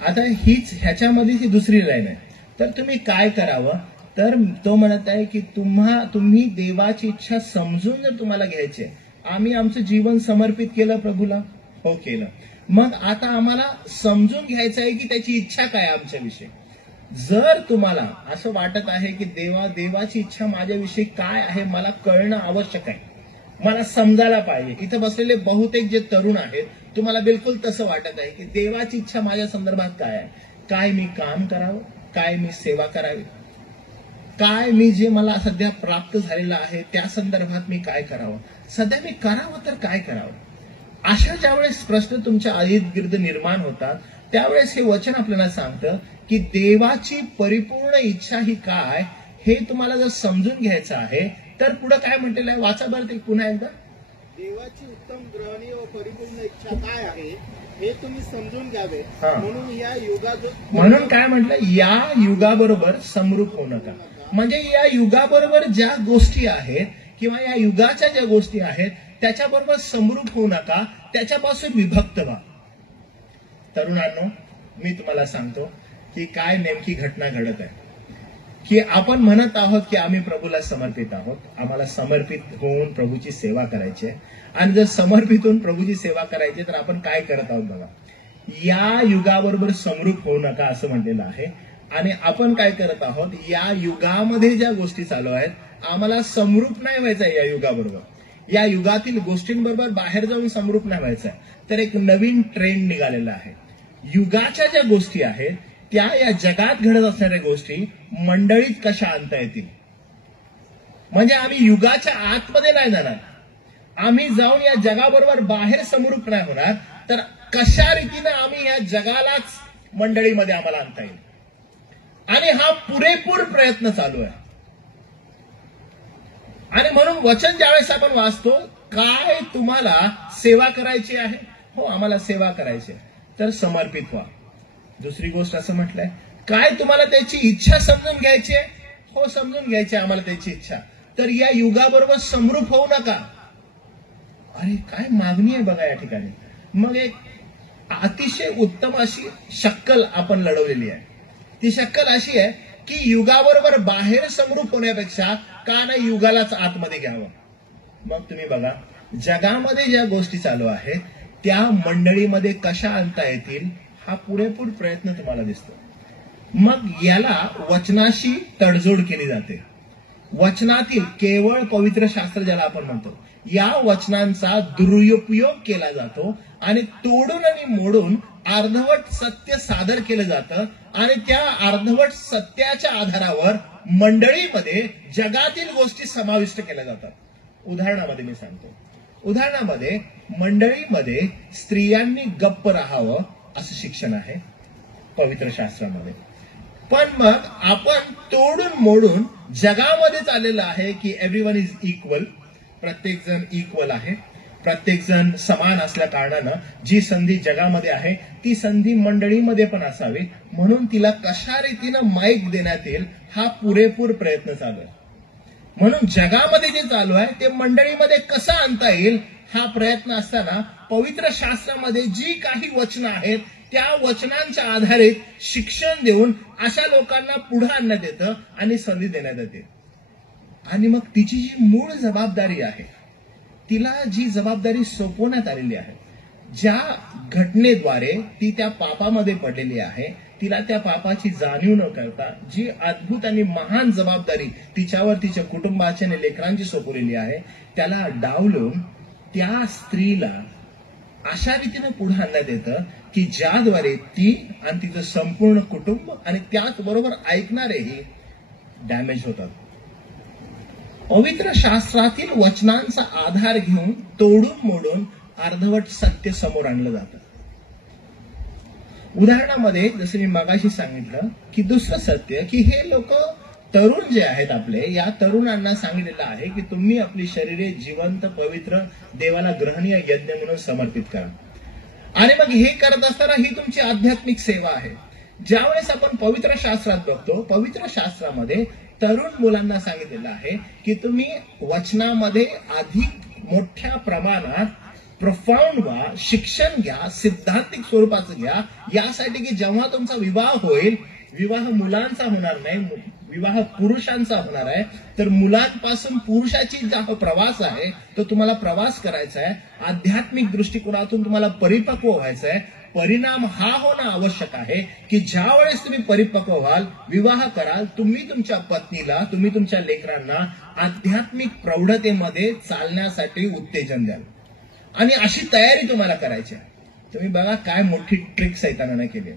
आता हीच ह्याच्यामध्ये ही दुसरी लाईन आहे. तर तुम्ही काय करावं, तर तो म्हणत आहे की तुम्ही देवाची इच्छा समजून जर तुम्हाला घ्यायची, आम्ही आमचं जीवन समर्पित केलं प्रभूला, हो केलं, मग आता आम्हाला समजून घ्यायचं आहे की त्याची इच्छा काय आमच्याविषयी. जर तुम्हाला असं वाटत आहे की देवाची इच्छा माझ्याविषयी काय आहे मला कळणं आवश्यक आहे, मला समजायला पाहिजे. इथं बसलेले बहुतेक जे तरुण आहेत तुम्हाला बिलकुल तसं वाटत आहे की देवाची इच्छा माझ्या संदर्भात काय आहे, काय मी काम करावं, काय मी सेवा करावी, काय मी जे मला सध्या प्राप्त झालेलं आहे त्या संदर्भात मी काय करावं, सध्या मी करावं तर काय करावं. अशा ज्यावेळेस प्रश्न तुमच्या इर्द निर्माण होतात त्यावेळेस हे वचन आपल्याला सांगतं की देवाची परिपूर्ण इच्छा ही काय हे तुम्हाला जर समजून घ्यायचं आहे तर पुढे काय म्हटलेलं आहे वाचा बरं ते पुन्हा एकदा. देवाची उत्तम ग्रहणीय व परिपूर्ण इच्छा काय आहे हे तुम्ही समजून घ्यावे. हा. म्हणून काय म्हटलं, या युगाबरोबर समरूप होऊ नका. म्हणजे या युगाबरोबर ज्या गोष्टी आहेत किंवा या युगाच्या ज्या गोष्टी आहेत त्याच्याबरोबर समरूप होऊ नका, त्याच्यापासून विभक्त व्हा. तरुणांनो, मी तुम्हाला सांगतो की काय नेमकी घटना घडत आहे की आपण म्हणत आहोत की आम्ही प्रभूला समर्पित आहोत, आम्हाला समर्पित होऊन प्रभूची सेवा करायची आहे. आणि जर समर्पित होऊन प्रभूची सेवा करायची तर आपण काय करत आहोत बघा, या युगाबरोबर समरूप होऊ नका असं म्हटलेलं आहे. आणि आपण काय करत आहोत, या युगामध्ये ज्या गोष्टी चालू आहेत आम्हाला समरूप नाही व्हायचं आहे या युगाबरोबर, या युगातील गोष्टींबरोबर बाहेर जाऊन समरूप नाही व्हायचं आहे. तर एक नवीन ट्रेंड निघालेला आहे. युगाच्या ज्या गोष्टी आहेत त्या या जगात घडत असणाऱ्या गोष्टी मंडळीत कशा आणता येतील. म्हणजे आम्ही युगाच्या आतमध्ये नाही जाणार, आम्ही जाऊन या जगाबरोबर बाहेर समरूप नाही होणार, तर कशा रीतीनं आम्ही या जगालाच मंडळीमध्ये आम्हाला आणता येईल. आणि हा पुरेपूर प्रयत्न चालू आहे. आणि म्हणून वचन ज्यावेळेस आपण वाचतो, काय तुम्हाला सेवा करायची आहे, हो आम्हाला सेवा करायची आहे, तर समर्पित व्हा. दुसरी गोष्ट असं म्हटलंय, काय तुम्हाला त्याची इच्छा समजून घ्यायची आहे, हो समजून घ्यायची आम्हाला त्याची इच्छा, तर या युगाबरोबर समरूप होऊ नका. अरे काय मागणी आहे बघा या ठिकाणी. मग एक अतिशय उत्तम अशी शक्कल आपण लढवलेली आहे. ती शक्कल अशी आहे की युगाबरोबर बाहेर समरूप होण्यापेक्षा का नाही युगालाच आतमध्ये घ्यावं. मग तुम्ही बघा जगामध्ये ज्या गोष्टी चालू आहेत त्या मंडळीमध्ये कशा आणता येतील हा पुरेपूर प्रयत्न तुम्हाला दिसतो. मग याला वचनाशी तडजोड केली जाते. वचनातील केवळ पवित्र शास्त्र ज्याला आपण म्हणतो या वचनांचा दुरुपयोग केला जातो आणि तोडून आणि मोडून अर्धवट सत्य सादर केलं जातं आणि त्या अर्धवट सत्याच्या आधारावर मंडळीमध्ये जगातील गोष्टी समाविष्ट केल्या जातात. उदाहरणामध्ये मी सांगतो, उदाहरणामध्ये मंडळीमध्ये स्त्रियांनी गप्प राहावं असं शिक्षण आहे पवित्र शास्त्रामध्ये. पण मग आपण तोडून मोडून जगामध्ये चाललेलं आहे की एव्हरीवन इज इक्वल, प्रत्येक जण इक्वल आहे, प्रत्येक जण समान असल्या कारणानं जी संधी जगामध्ये आहे ती संधी मंडळीमध्ये पण असावी, म्हणून तिला कशा रीतीनं माईक देण्यात येईल हा पुरेपूर प्रयत्न चालू आहे. म्हणून जगामध्ये जे चालू आहे ते मंडळीमध्ये कसं आणता येईल हा प्रयत्न असताना पवित्र शास्त्रामध्ये जी काही वचनं आहेत त्या वचनांच्या आधारित शिक्षण देऊन अशा लोकांना पुढे आणण्यात येतं आणि संधी देण्यात येते. आणि मग तिची जी मूळ जबाबदारी आहे, तिला जी जबाबदारी सोपवण्यात आलेली आहे, ज्या घटनेद्वारे ती त्या पापामध्ये पडलेली आहे, तिला त्या पापाची जाणीव न करता जी अद्भुत आणि महान जबाबदारी तिच्यावर तिच्या कुटुंबाच्या आणि लेकरांची सोपवलेली आहे, त्याला डावलून त्या स्त्रीला अशा रीतीने पुढे आणण्यात येतं की ज्याद्वारे ती आणि तिचं संपूर्ण कुटुंब आणि त्याचबरोबर ऐकणारेही डॅमेज होतात. पवित्र शास्त्रातील वचनांचा आधार घेऊन तोडून मोडून अर्धवट सत्य समोर आणलं जातं. उदाहरणामध्ये जसं मी मगाशी सांगितलं की दुसरं सत्य की हे लोक तरुण जे आहेत आपले, या तरुणांना सांगितलेलं आहे की तुम्ही आपली शरीरे जिवंत पवित्र देवाला ग्रहणीय यज्ञ म्हणून समर्पित करा. आणि मग हे करत असताना ही तुमची आध्यात्मिक सेवा आहे. ज्यावेळेस आपण पवित्र शास्त्रात बघतो, पवित्र शास्त्रामध्ये तरुण मुलांना सांगितलेलं आहे की तुम्ही वचनामध्ये अधिक मोठ्या प्रमाणात प्रोफाउंड व्हा, शिक्षण घ्या, सिद्धांतिक स्वरूपाचं घ्या, यासाठी की जेव्हा तुमचा विवाह होईल, विवाह मुलांचा होणार नाही, विवाह पुरुषांचा होणार आहे, तर मुलांपासून पुरुषाची जो प्रवास आहे तो तुम्हाला प्रवास करायचा आहे. आध्यात्मिक दृष्टिकोनातून तुम्हाला परिपक्व व्हायचं आहे. परिणाम हा होणं आवश्यक आहे की ज्या वेळेस तुम्ही परिपक्व व्हाल, विवाह कराल, तुम्ही तुमच्या पत्नीला, तुम्ही तुमच्या लेकरांना आध्यात्मिक प्रौढतेमध्ये चालण्यासाठी उत्तेजन द्याल. आणि अशी तयारी तुम्हाला करायची आहे. तुम्ही बघा काय मोठी ट्रिक सैतानाने केली.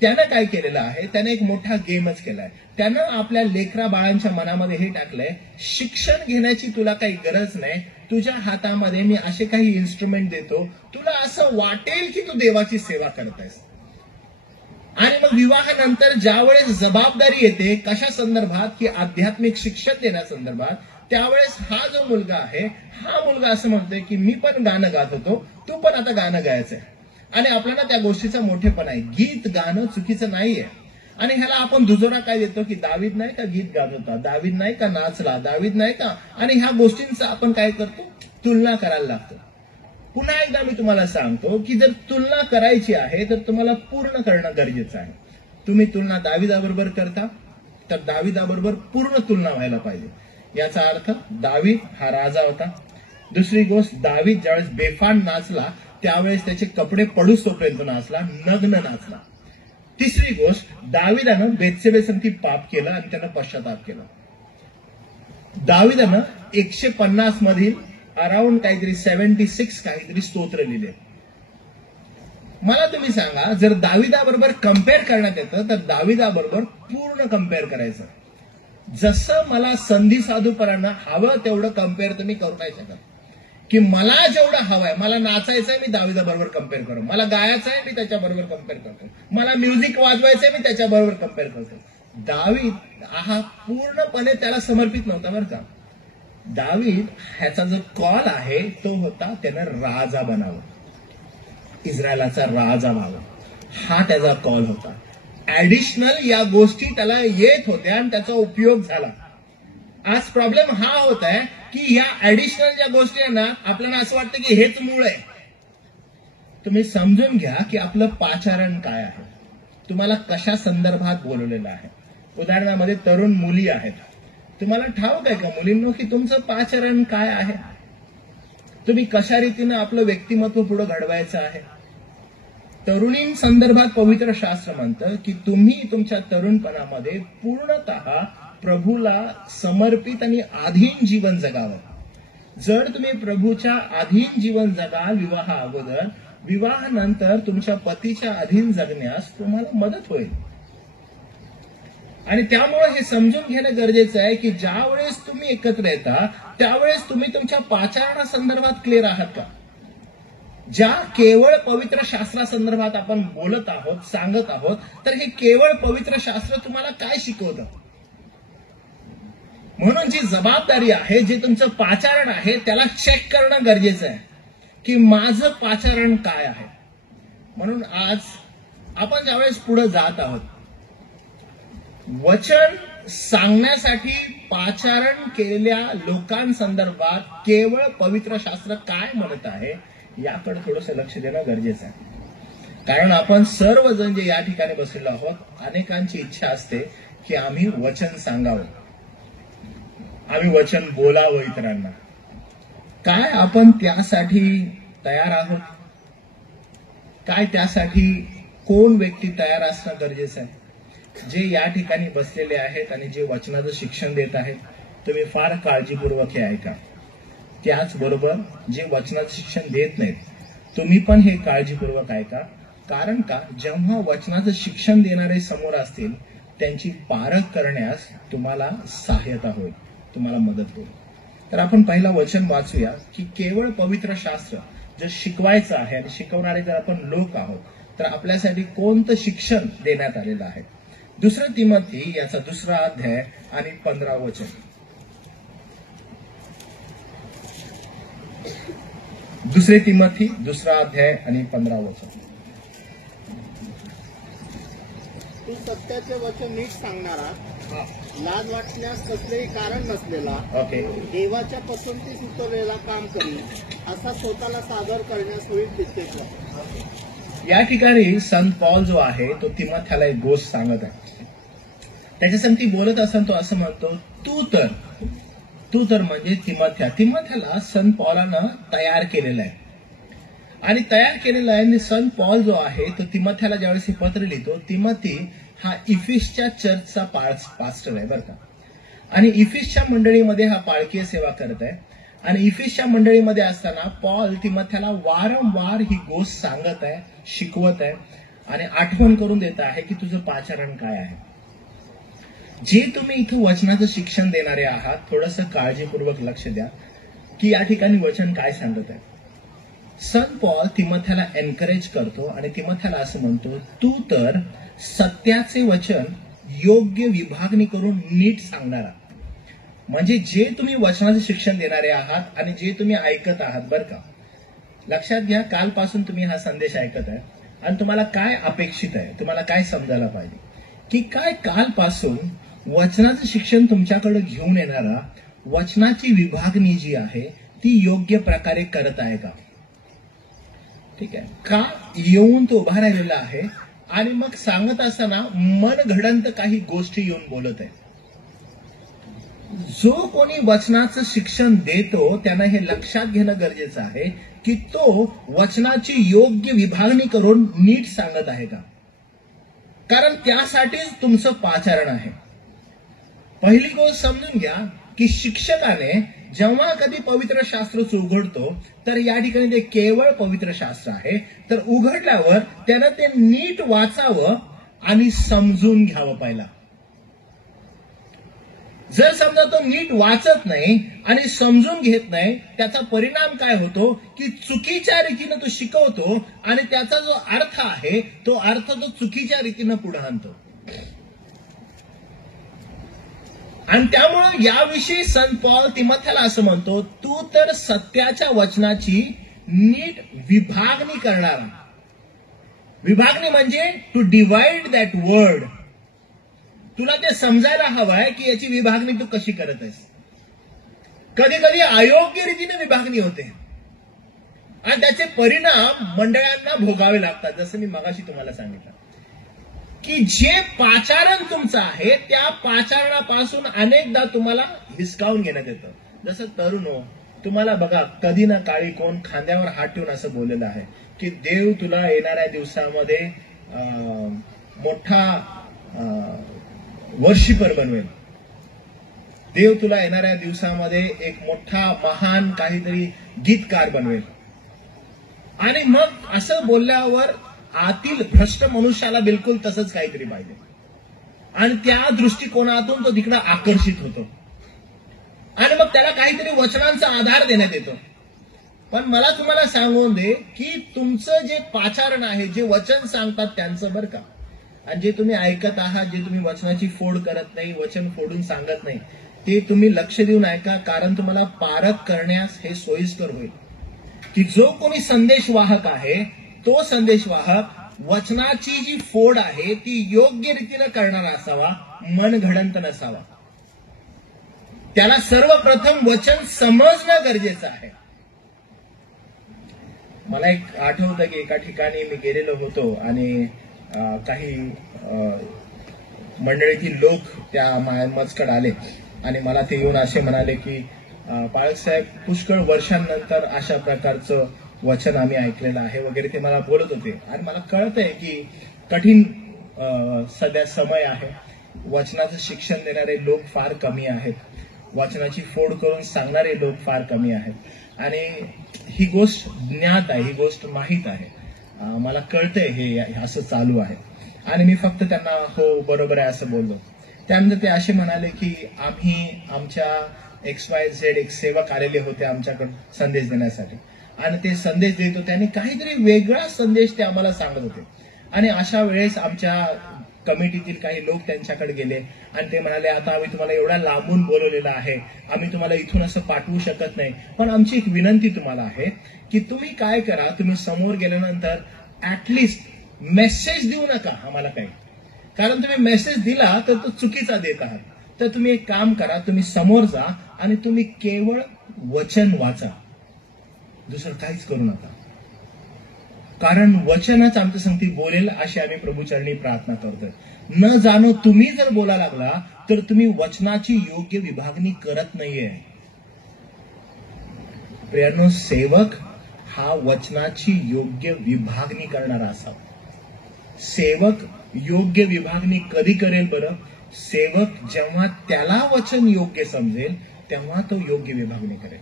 त्यानं काय केलेलं आहे, त्याने एक मोठा गेमच केलाय. त्यानं आपल्या लेकरा बाळांच्या मनामध्ये हे टाकलंय, शिक्षण घेण्याची तुला काही गरज नाही, तुझ्या हातामध्ये मी असे काही इन्स्ट्रुमेंट देतो, तुला असं वाटेल की तू देवाची सेवा करतायस. आणि मग विवाहानंतर ज्यावेळेस जबाबदारी येते कशा संदर्भात की आध्यात्मिक शिक्षण देण्यासंदर्भात, त्यावेळेस हा जो मुलगा आहे, हा मुलगा असं म्हणतोय की मी पण गाणं गात होतो, तू पण आता गाणं गायचंय. आणि आपल्याला त्या गोष्टीचा मोठेपणा आहे. गीत गाणं चुकीचं नाहीये. आणि ह्याला आपण दुजोरा काय देतो की दावीद नाही का गीत गात होता, दावीद नाही का नाचला, दावीद नाही का, आणि ह्या गोष्टींचं आपण काय करतो, तुलना करायला लागतो. पुन्हा एकदा मी तुम्हाला सांगतो की जर तुलना करायची आहे तर तुम्हाला पूर्ण करणं गरजेचं आहे. तुम्ही तुलना दाविदाबरोबर करता तर दाविदाबरोबर पूर्ण तुलना व्हायला पाहिजे. याचा अर्थ दावीद हा राजा होता. दुसरी गोष्ट, दावीद ज्यावेळेस बेफान नाचला त्यावेळेस त्याचे कपडे पडूस तोपर्यंत नाचला, नग्न नाचला. तिसरी गोष्ट, दाविदानं बेत्सेबेसंती पाप केलं आणि त्यानं पश्चाताप केला. दाविदानं 150 मधील अराउंड काहीतरी 76 काहीतरी स्तोत्र लिहिले. मला तुम्ही सांगा, जर दाविदाबरोबर कम्पेअर करण्यात येतं तर दाविदाबरोबर पूर्ण कम्पेअर करायचं. जसं मला संधी साधूपणानं हवं तेवढं कम्पेअर तुम्ही करू नाही शकत. की मला जेवढं हवंय, मला नाचायचंय मी दाविदाबरोबर कम्पेअर करतो, मला गायचं आहे मी त्याच्याबरोबर कम्पेअर करतो, मला म्युझिक वाजवायचंय मी त्याच्याबरोबर कम्पेअर करतो. दावीद हा पूर्णपणे त्याला समर्पित नव्हता बरं का. दावीद ह्याचा जो कॉल आहे तो होता त्यानं राजा बनावं, इस्रायलाचा राजा व्हावं, हा त्याचा कॉल होता. ऍडिशनल या गोष्टी त्याला येत होत्या आणि त्याचा उपयोग झाला. आज प्रॉब्लेम हा होत आहे की या ऍडिशनल ज्या गोष्टी आहे ना, आपल्याला असं वाटतं की हेच मूळ आहे. तुम्ही समजून घ्या की आपलं पाचारण काय आहे, तुम्हाला कशा संदर्भात बोलवलेलं आहे. उदाहरणामध्ये तरुण मुली आहेत. तुम्हाला ठाऊक आहे का मुलींनो की तुमचं पाचारण काय आहे, तुम्ही कशा रीतीनं आपलं व्यक्तिमत्व पुढे घडवायचं आहे. तरुणीं संदर्भात पवित्र शास्त्र म्हणतं की तुम्ही तुमच्या तरुणपणामध्ये पूर्णतः प्रभूला समर्पित आणि अधीन जीवन जगावं. जर तुम्ही प्रभूच्या अधीन जीवन जगाल विवाहा अगोदर, विवाहानंतर तुमच्या पतीच्या अधीन जगण्यास तुम्हाला मदत होईल. आणि त्यामुळे हे समजून घेणं गरजेचं आहे की ज्यावेळेस तुम्ही एकत्र येता त्यावेळेस तुम्ही तुमच्या पाचारणा क्लिअर आहात का. ज्या केवळ पवित्र शास्त्रासंदर्भात आपण बोलत आहोत, सांगत आहोत, तर हे केवळ पवित्र शास्त्र तुम्हाला काय शिकवतं. म्हणून जी जबाबदारी आहे, जे तुमचं पाचारण आहे, त्याला चेक करणं गरजेचं आहे की माझं पाचारण काय आहे. म्हणून आज आपण ज्यावेळेस पुढे जात आहोत, वचन सांगण्यासाठी पाचारण केलेल्या लोकांसंदर्भात केवळ पवित्र शास्त्र काय म्हणत आहे याकडे थोडंसं लक्ष देणं गरजेचं आहे. कारण आपण सर्वजण जे या ठिकाणी बसलेलो आहोत, अनेकांची इच्छा असते की आम्ही वचन सांगावं, आम्ही वचन बोलावं इतरांना. काय आपण त्यासाठी तयार आहोत? काय त्यासाठी कोण व्यक्ती तयार असणं गरजेचं आहे? जे या ठिकाणी बसलेले आहेत आणि जे वचनाचं शिक्षण देत आहेत, तुम्ही फार काळजीपूर्वक हे ऐका. त्याचबरोबर जे वचनाचं शिक्षण देत नाहीत तुम्ही पण हे काळजीपूर्वक ऐका. कारण का, जेव्हा वचनाचं शिक्षण देणारे समोर असतील त्यांची पारख करण्यास तुम्हाला सहाय्यता होईल, तुम्हाला मदत होईल. तर आपण पहिला वचन वाचूया की केवळ पवित्र शास्त्र जर शिकवायचं आहे आणि शिकवणारे जर आपण लोक आहोत तर आपल्यासाठी कोणतं शिक्षण देण्यात आलेलं आहे. 2 तिमोथी याचा 2 अध्याय आणि 15 वचन. 2 तिमोथी 2 अध्याय आणि 15 वचन. तू सत्याचे वचन नीट सांगणारा, लाज वाटण्यास कसलेही कारण नसलेला, ओके, देवाच्या पसंतीस उतरलेला काम करी, असा स्वतःला सादर करण्यास होईल तितके कर. या ठिकाणी संत पॉल जो आहे तो तिमोथ्याला एक गोष्ट सांगत आहे. त्याच्या संगती बोलत असताना तो असं म्हणतो, तू तर म्हणजे तिमोथ्याला संत पॉलानं तयार केलेलं आहे. आणि तयार केलेला आहे. आणि संत पॉल जो आहे तो तिमोथ्याला ज्यावेळेस हे पत्र लिहितो, तिमोथी हा इफिसच्या चर्चचा पास्टर आहे बरं का. आणि इफिसच्या मंडळीमध्ये हा पाळकीय सेवा करत आहे. आणि इफिसच्या मंडळीमध्ये असताना पॉल तिमोथ्याला वारंवार ही गोष्ट सांगत आहे, शिकवत आहे आणि आठवण करून देत आहे की तुझं पाचारण काय आहे. जे तुम्ही इथं वचनाचं शिक्षण देणारे आहात, थोडंसं काळजीपूर्वक लक्ष द्या की या ठिकाणी वचन काय सांगत आहे. संत पॉल तिमोथ्याला एनकरेज करतो आणि तिमोथ्याला असं म्हणतो, तू तर सत्याचे वचन योग्य विभागणी करून नीट सांगणारा. म्हणजे जे तुम्ही वचनाचे शिक्षण देणारे आहात आणि जे तुम्ही ऐकत आहात बरं का, लक्षात घ्या, कालपासून तुम्ही हा संदेश ऐकत आहे आणि तुम्हाला काय अपेक्षित आहे, तुम्हाला काय समजायला पाहिजे की काय कालपासून वचनाचं शिक्षण तुमच्याकडे घेऊन येणारा वचनाची विभागणी जी आहे ती योग्य प्रकारे करत आहे का. ठीक आहे का, येऊन तो उभा राहिलेला आहे आणि मग सांगत असताना मन घडंत काही गोष्टी येऊन बोलत आहे. जो कोणी वचनाचं शिक्षण देतो त्यानं हे लक्षात घेणं गरजेचं आहे की तो वचनाची योग्य विभागणी करून नीट सांगत आहे का. कारण त्यासाठीच तुमचं पाचारण आहे. पहिली गोष्ट समजून घ्या की शिक्षकाने जेव्हा कधी पवित्र शास्त्र उघडतो तर या ठिकाणी ते केवळ पवित्र शास्त्र आहे. तर उघडल्यावर त्यानं ते नीट वाचावं आणि समजून घ्यावं पहिला. जर समजा तो नीट वाचत नाही आणि समजून घेत नाही, त्याचा परिणाम काय होतो की चुकीच्या रीतीनं तो शिकवतो आणि त्याचा जो अर्थ आहे तो अर्थ तो चुकीच्या रीतीनं पुढे आणतो. आणि त्यामुळे याविषयी संत पॉल तिमोथ्याला असं म्हणतो, तू तर सत्याच्या वचनाची नीट विभागणी करणारा. विभागणी म्हणजे टू डिवाइड दॅट वर्ड. तुला ते समजायला हवंय की याची विभागणी तू कशी करत आहेस. कधी कधी अयोग्य रीतीने विभागणी होते आणि त्याचे परिणाम मंडळांना भोगावे लागतात. जसं मी मगाशी तुम्हाला सांगितलं की जे पाचारण तुमचं आहे त्या पाचारणापासून अनेकदा तुम्हाला हिसकावून घेण्यात येतं. जसं तरुण तुम्हाला बघा, कधी ना काळी कोण खांद्यावर हात ठेवून असं बोललेलं आहे की देव तुला येणाऱ्या दिवसामध्ये मोठा वर्शिपर बनवेल, देव तुला येणाऱ्या दिवसामध्ये एक मोठा महान काहीतरी गीतकार बनवेल. आणि मग असं बोलल्यावर आतील भ्रष्ट मनुष्याला बिलकुल तसंच काहीतरी पाहिजे आणि त्या दृष्टिकोनातून तो तिकडे आकर्षित होतो आणि मग त्याला काहीतरी वचनांचा आधार देण्यात येतो. पण मला तुम्हाला सांगून दे की तुमचं जे पाचारण आहे, जे वचन सांगतात त्यांचं बरं का, आणि जे तुम्ही ऐकत आहात, जे तुम्ही वचनाची फोड करत नाही, वचन फोडून सांगत नाही, ते तुम्ही लक्ष देऊन ऐका. कारण तुम्हाला पारख करण्यास हे सोयीस्कर होईल की जो कोणी संदेशवाहक आहे तो संदेशवाहक वचनाची जी फोड आहे ती योग्य रीतीने करणारा असावा, मन घडंत नसावा. त्याला सर्वप्रथम वचन समजणं गरजेचं आहे. मला एक आठवतं की एका ठिकाणी मी गेलेलो होतो आणि काही मंडळीतील लोक त्या मजकडे आले आणि मला ते येऊन असे म्हणाले की पाळक साहेब, पुष्कळ वर्षांनंतर अशा प्रकारचं वचन आम्ही ऐकलेलं आहे वगैरे, ते मला बोलत होते. आणि मला कळत आहे की कठीण सध्या समय आहे, वचनाचं शिक्षण देणारे लोक फार कमी आहेत, वचनाची फोड करून सांगणारे लोक फार कमी आहेत. आणि ही गोष्ट ज्ञात आहे, ही गोष्ट माहीत आहे, मला कळतंय हे असं चालू आहे. आणि मी फक्त त्यांना हो बरोबर आहे असं बोललो. त्यानंतर ते असे म्हणाले की आम्ही आमच्या XYZ एक सेवक आलेले होते आमच्याकडे संदेश देण्यासाठी, आणि ते संदेश देतो त्यांनी काहीतरी वेगळा संदेश ते आम्हाला सांगत होते. आणि अशा वेळेस आमच्या कमिटीतील काही लोक त्यांच्याकडे गेले आणि ते म्हणाले आता आम्ही तुम्हाला एवढ्या लांबून बोलवलेलं आहे, आम्ही तुम्हाला इथून असं पाठवू शकत नाही, पण आमची एक विनंती तुम्हाला आहे की तुम्ही काय करा, तुम्ही समोर गेल्यानंतर ऍटलिस्ट मेसेज देऊ नका आम्हाला काही, कारण तुम्ही मेसेज दिला तर तो चुकीचा देत आहात. तर तुम्ही एक काम करा, तुम्ही समोर जा आणि तुम्ही केवळ वचन वाचा, दुसरं काहीच करू नका, कारण वचनच आमच्या संगती बोलेल अशी आम्ही प्रभूचरणी प्रार्थना करतोय. न जाणो तुम्ही जर बोला लागला तर तुम्ही वचनाची योग्य विभागणी करत नाहीये. प्रियांनो, सेवक हा वचनाची योग्य विभागणी करणारा असावा. सेवक योग्य विभागणी कधी करेल बरं? सेवक जेव्हा त्याला वचन योग्य समजेल तेव्हा तो योग्य विभागणी करेल.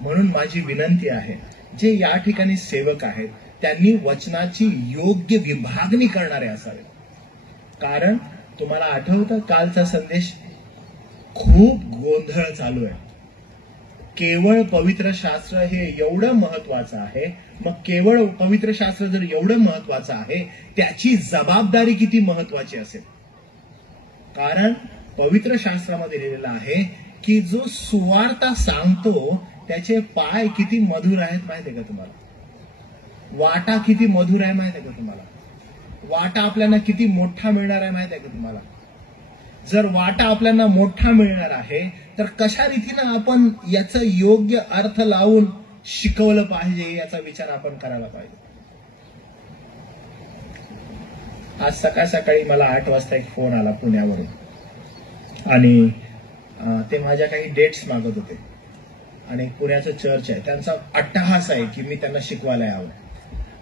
म्हणून माझी विनंती आहे, जे या ठिकाणी सेवक आहेत त्यांनी वचनाची योग्य विभागणी करणारे असावे. कारण तुम्हाला आठवतं कालचा संदेश, खूप गोंधळ चालू आहे. केवळ पवित्र शास्त्र हे एवढं महत्वाचं आहे, मग केवळ पवित्र शास्त्र जर एवढं महत्वाचं आहे त्याची जबाबदारी किती महत्वाची असेल. कारण पवित्र शास्त्रामध्ये लिहिलेलं आहे की जो सुवार्ता सांगतो त्याचे पाय किती मधुर आहेत माहिती आहे का तुम्हाला? वाटा किती मधुर आहे माहिती आहे का तुम्हाला? वाटा आपल्याला किती मोठा मिळणार आहे माहिती आहे का तुम्हाला? जर वाटा आपल्याला मोठा मिळणार आहे तर कशा रीतीनं आपण याचा योग्य अर्थ लावून शिकवलं पाहिजे याचा विचार आपण करायला पाहिजे. आज सकाळ सकाळी मला 8 वाजता एक फोन आला पुण्यावरून, आणि ते माझ्या काही डेट्स मागत होते, आणि पुण्याचं चर्च आहे, त्यांचा अट्टहास आहे की मी त्यांना शिकवायला यावं,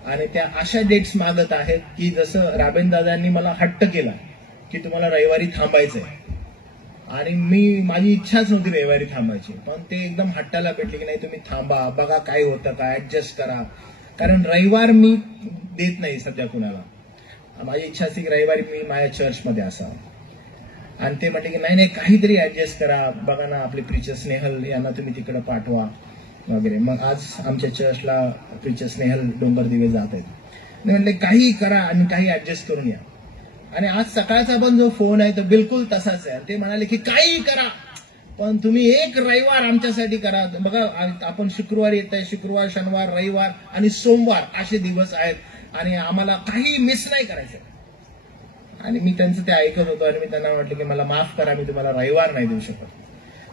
आणि त्या अशा डेट्स मागत आहेत की जसं राबेन दादांनी मला हट्ट केला की तुम्हाला रविवारी थांबायचंय, आणि माझी इच्छाच नव्हती रविवारी थांबायची, पण ते एकदम हट्टाला भेटले की नाही तुम्ही थांबा, बघा काय होतं का, ऍडजस्ट करा, कारण रविवार मी देत नाही सध्या कुणाला. माझी इच्छा असते की रविवारी मी माझ्या चर्चमध्ये असावं, आणि ते म्हटले की नाही काहीतरी ऍडजस्ट करा, बघा ना आपले प्रीचर स्नेहल यांना तुम्ही तिकडे पाठवा वगैरे. मग आज आमच्या चर्चला प्रीचर स्नेहल डोंगरदिवे जात आहेत. मी म्हटले काही करा आणि काही ऍडजस्ट करून या. आणि आज सकाळचा पण जो फोन आहे तो बिलकुल तसाच आहे. ते म्हणाले की काही करा पण तुम्ही एक रविवार आमच्यासाठी करा. बघा आपण शुक्रवार येत आहे, शुक्रवार, शनिवार, रविवार आणि सोमवार असे दिवस आहेत, आणि आम्हाला काही मिस नाही करायचं. आणि मी त्यांचं ते ऐकत होतो, आणि मी त्यांना म्हटलं की मला माफ करा, मी तुम्हाला रविवार नाही देऊ शकत.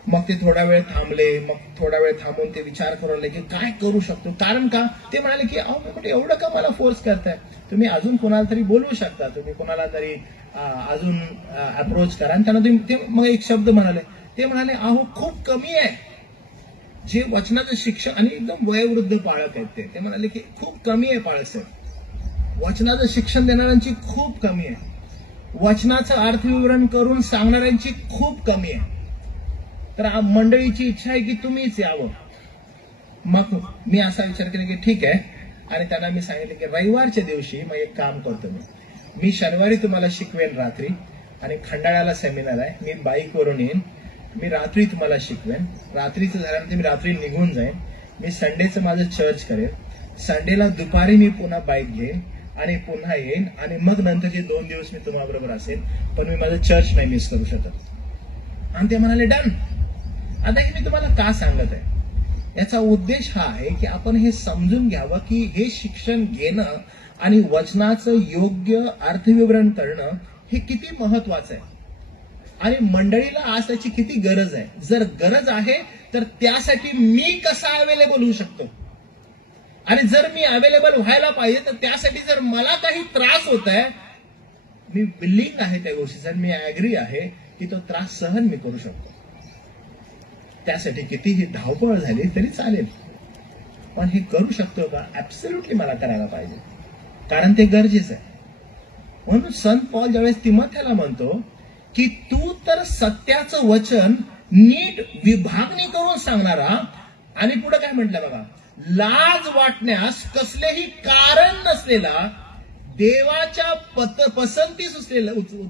मग ते थोडा वेळ थांबले, मग थोडा वेळ थांबून ते विचार करू लागले की काय करू शकतो. कारण का ते म्हणाले की अहो म्हणजे एवढं का मला फोर्स करताय, तुम्ही अजून कोणाला तरी बोलवू शकता, तुम्ही कोणाला तरी अजून अप्रोच करा. आणि त्यांना ते मग एक शब्द म्हणाले, ते म्हणाले अहो खूप कमी आहे जे वचनाचं शिक्षण, आणि एकदम वयोवृद्ध पाळक आहेत ते म्हणाले की खूप कमी आहे पाळक साहेब, वचनाचं शिक्षण देणाऱ्यांची खूप कमी आहे, वचनाचं अर्थविवरण करून सांगणाऱ्यांची खूप कमी आहे. तर मंडळीची इच्छा आहे की तुम्हीच यावं. मग मी असा विचार केला की ठीक आहे, आणि त्यांना मी सांगितलं की रविवारच्या दिवशी मग एक काम करतो, मी शनिवारी तुम्हाला शिकवेन रात्री, आणि खंडाळ्याला सेमिनार आहे, मी बाईकवरून येईन, मी रात्री तुम्हाला शिकवेन, रात्रीचं झाल्यानंतर मी रात्री निघून जाईन, मी संडेचं माझं चर्च करेन, संडेला दुपारी मी पुन्हा बाईक घेईन आणि पुन्हा येईन, आणि मग नंतरचे 2 दिवस मी तुम्हाबरोबर असेल, पण मी माझं चर्च नाही मिस करू शकत. आणि ते म्हणाले डन. आता हे मी तुम्हाला का सांगत आहे, याचा उद्देश हा आहे की आपण हे समजून घ्यावं की हे शिक्षण घेणं आणि वचनाचं योग्य अर्थविवरण करणं हे किती महत्वाचं आहे, आणि मंडळीला आज त्याची किती गरज आहे. जर गरज आहे तर त्यासाठी मी कसा अवेलेबल होऊ शकतो, आणि जर मी अवेलेबल व्हायला पाहिजे तर त्यासाठी जर मला काही त्रास होत आहे, मी विलिंग आहे त्या गोष्टीचा, मी अॅग्री आहे की तो त्रास सहन मी करू शकतो. त्यासाठी कितीही धावपळ झाली तरी चालेल, पण हे करू शकतो का? ऍब्सोल्युटली मला करायला पाहिजे, कारण ते गरजेचं आहे. म्हणून संत पॉल ज्यावेळेस तिमोथेला म्हणतो की तू तर सत्याचं वचन नीट विभागणी करून सांगणारा, आणि पुढे काय म्हटलं बघा, लाज वाटण्यास कसलेही कारण नसलेला, देवाच्या पसंतीस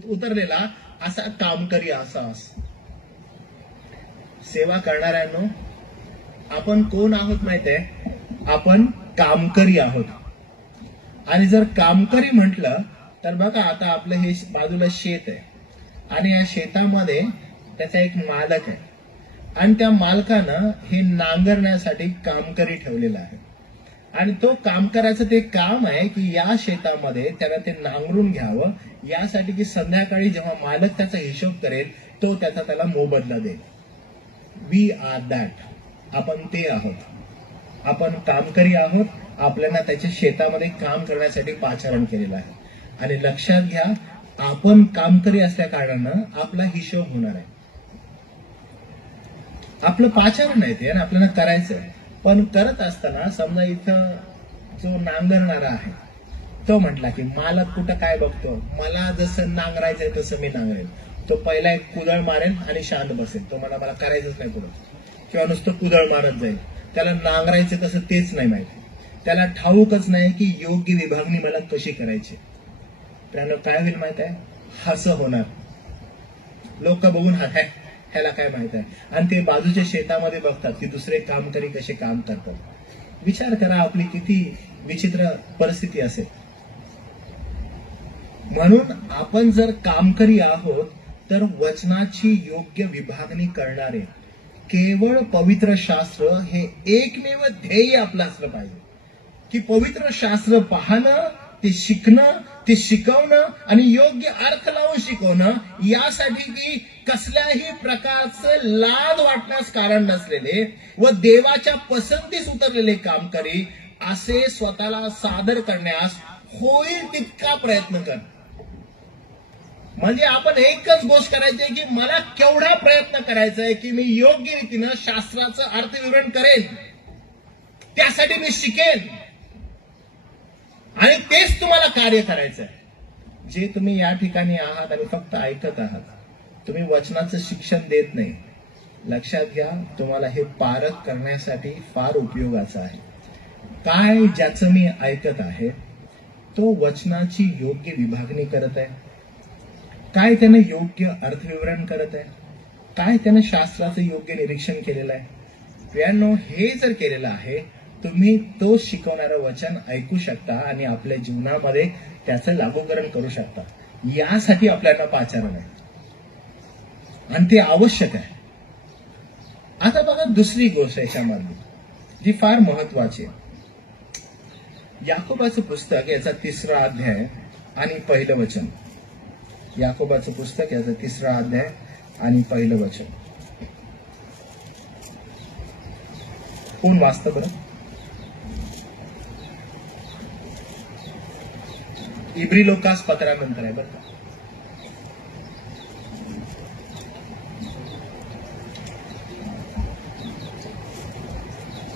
उतरलेला असा कामकरी असास. सेवा करणाऱ्यांनो, आपण कोण आहोत माहितीये? आपण कामकरी आहोत. आणि जर कामकरी म्हटलं तर बघा, आता आपलं हे बाजूला शेत आहे आणि या शेतामध्ये त्याचा एक मालक आहे आणि त्या मालकानं हे नांगरण्यासाठी कामकरी ठेवलेला आहे. आणि तो कामकराचं ते काम आहे की या शेतामध्ये त्याला ते नांगरून घ्यावं, यासाठी की संध्याकाळी जेव्हा मालक त्याचा हिशोब करेल तो त्याला मोबदला देईल. We are that. आपण ते आहोत. आपण कामकरी आहोत. आपल्याला त्याच्या शेतामध्ये काम करण्यासाठी पाचारण केलेलं आहे. आणि लक्षात घ्या, आपण कामकरी असल्या कारणानं आपला हिशोब होणार आहे. आपलं पाचारण आहे ते आणि आपल्याला करायचं आहे. पण करत असताना समजा इथं जो नांगरणारा आहे तो म्हटला की मालक कुठं काय बघतो, मला जसं नांगरायचंय तसं मी नांगरेल. तो पहिला एक कुदळ मारेल आणि शांत बसेल. तो मला करायचंच नाही पुढं, किंवा नुसतं कुदळ मारत जाईल. त्याला नांगरायचं कसं तेच नाही माहिती. त्याला ठाऊकच नाही की योग्य विभागणी मला कशी करायची. त्यानं काय होईल माहित आहे? हसं होणार. लोक बघून ह्याला काय माहित आहे. आणि ते बाजूच्या शेतामध्ये बघतात की दुसरे कामकरी कसे काम करतात. विचार करा आपली किती विचित्र परिस्थिती असेल. म्हणून आपण जर कामकरी आहोत तर वचनाची योग्य विभागणी करणारे केवळ पवित्र शास्त्र हे एकमेव ध्येय आपलं असलं पाहिजे. की पवित्र शास्त्र पाहणं, ते शिकणं, ते शिकवणं आणि योग्य अर्थ लावून शिकवणं, यासाठी की कसल्याही प्रकारचं लाज वाटण्यास कारण नसलेले व देवाच्या पसंतीस उतरलेले कामकरी असे स्वतःला सादर करण्यास होईल तितका प्रयत्न कर. म्हणजे आपण एकच गोष्ट करायची की मला केवढा प्रयत्न करायचा आहे की मी योग्य रीतीनं शास्त्राचं अर्थविवरण करेन, त्यासाठी मी शिकेन आणि तेच तुम्हाला कार्य करायचं आहे. जे तुम्ही या ठिकाणी आहात आणि फक्त ऐकत आहात, तुम्ही वचनाचं शिक्षण देत नाही. लक्षात घ्या, तुम्हाला हे पारख करण्यासाठी फार उपयोगाचं आहे. काय ज्याचं मी ऐकत आहे तो वचनाची योग्य विभागणी करत आहे, काय त्याने योग्य अर्थविवरण करत आहे, काय त्याने शास्त्राचं योग्य निरीक्षण केलेलं आहे. प्रियांनो, हे जर केलेलं आहे, तुम्ही तो शिकवणारं वचन ऐकू शकता आणि आपल्या जीवनामध्ये त्याचं लागूकरण करू शकता. यासाठी आपल्याला पाचारण आहे आणि ते आवश्यक आहे. आता बघा, दुसरी गोष्ट याच्यामधली जी फार महत्वाची आहे. याकोबाचं पुस्तक याचा 3रा अध्याय आणि 1 वचन. याकोबाचं पुस्तक याचा 3रा अध्याय आणि 1 वचन. कोण वाचतं बरं? इब्री लोकास पत्रानंतर आहे बरं का.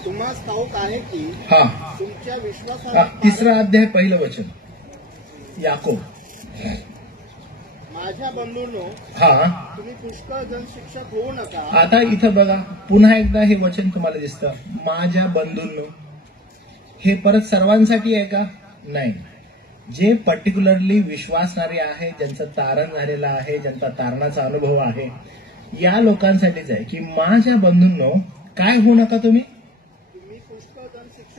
तुम्हाला ठाऊक आहे की तुमच्या विश्वासाला 3रा अध्याय 1 वचन. याकोब. माझ्या बंधूंनो, तुम्ही पुष्कळ जण शिक्षक होऊ नका. आता इथं बघा, पुन्हा एकदा हे वचन तुम्हाला दिसतं, माझ्या बंधूंनो. हे परत सर्वांसाठी आहे का? नाही. जे पर्टिक्युलरली विश्वासणारे आहे, ज्यांचं तारण झालेलं आहे, ज्यांचा तारणाचा अनुभव आहे, या लोकांसाठीच आहे की माझ्या बंधूंनो काय होऊ नका तुम्ही.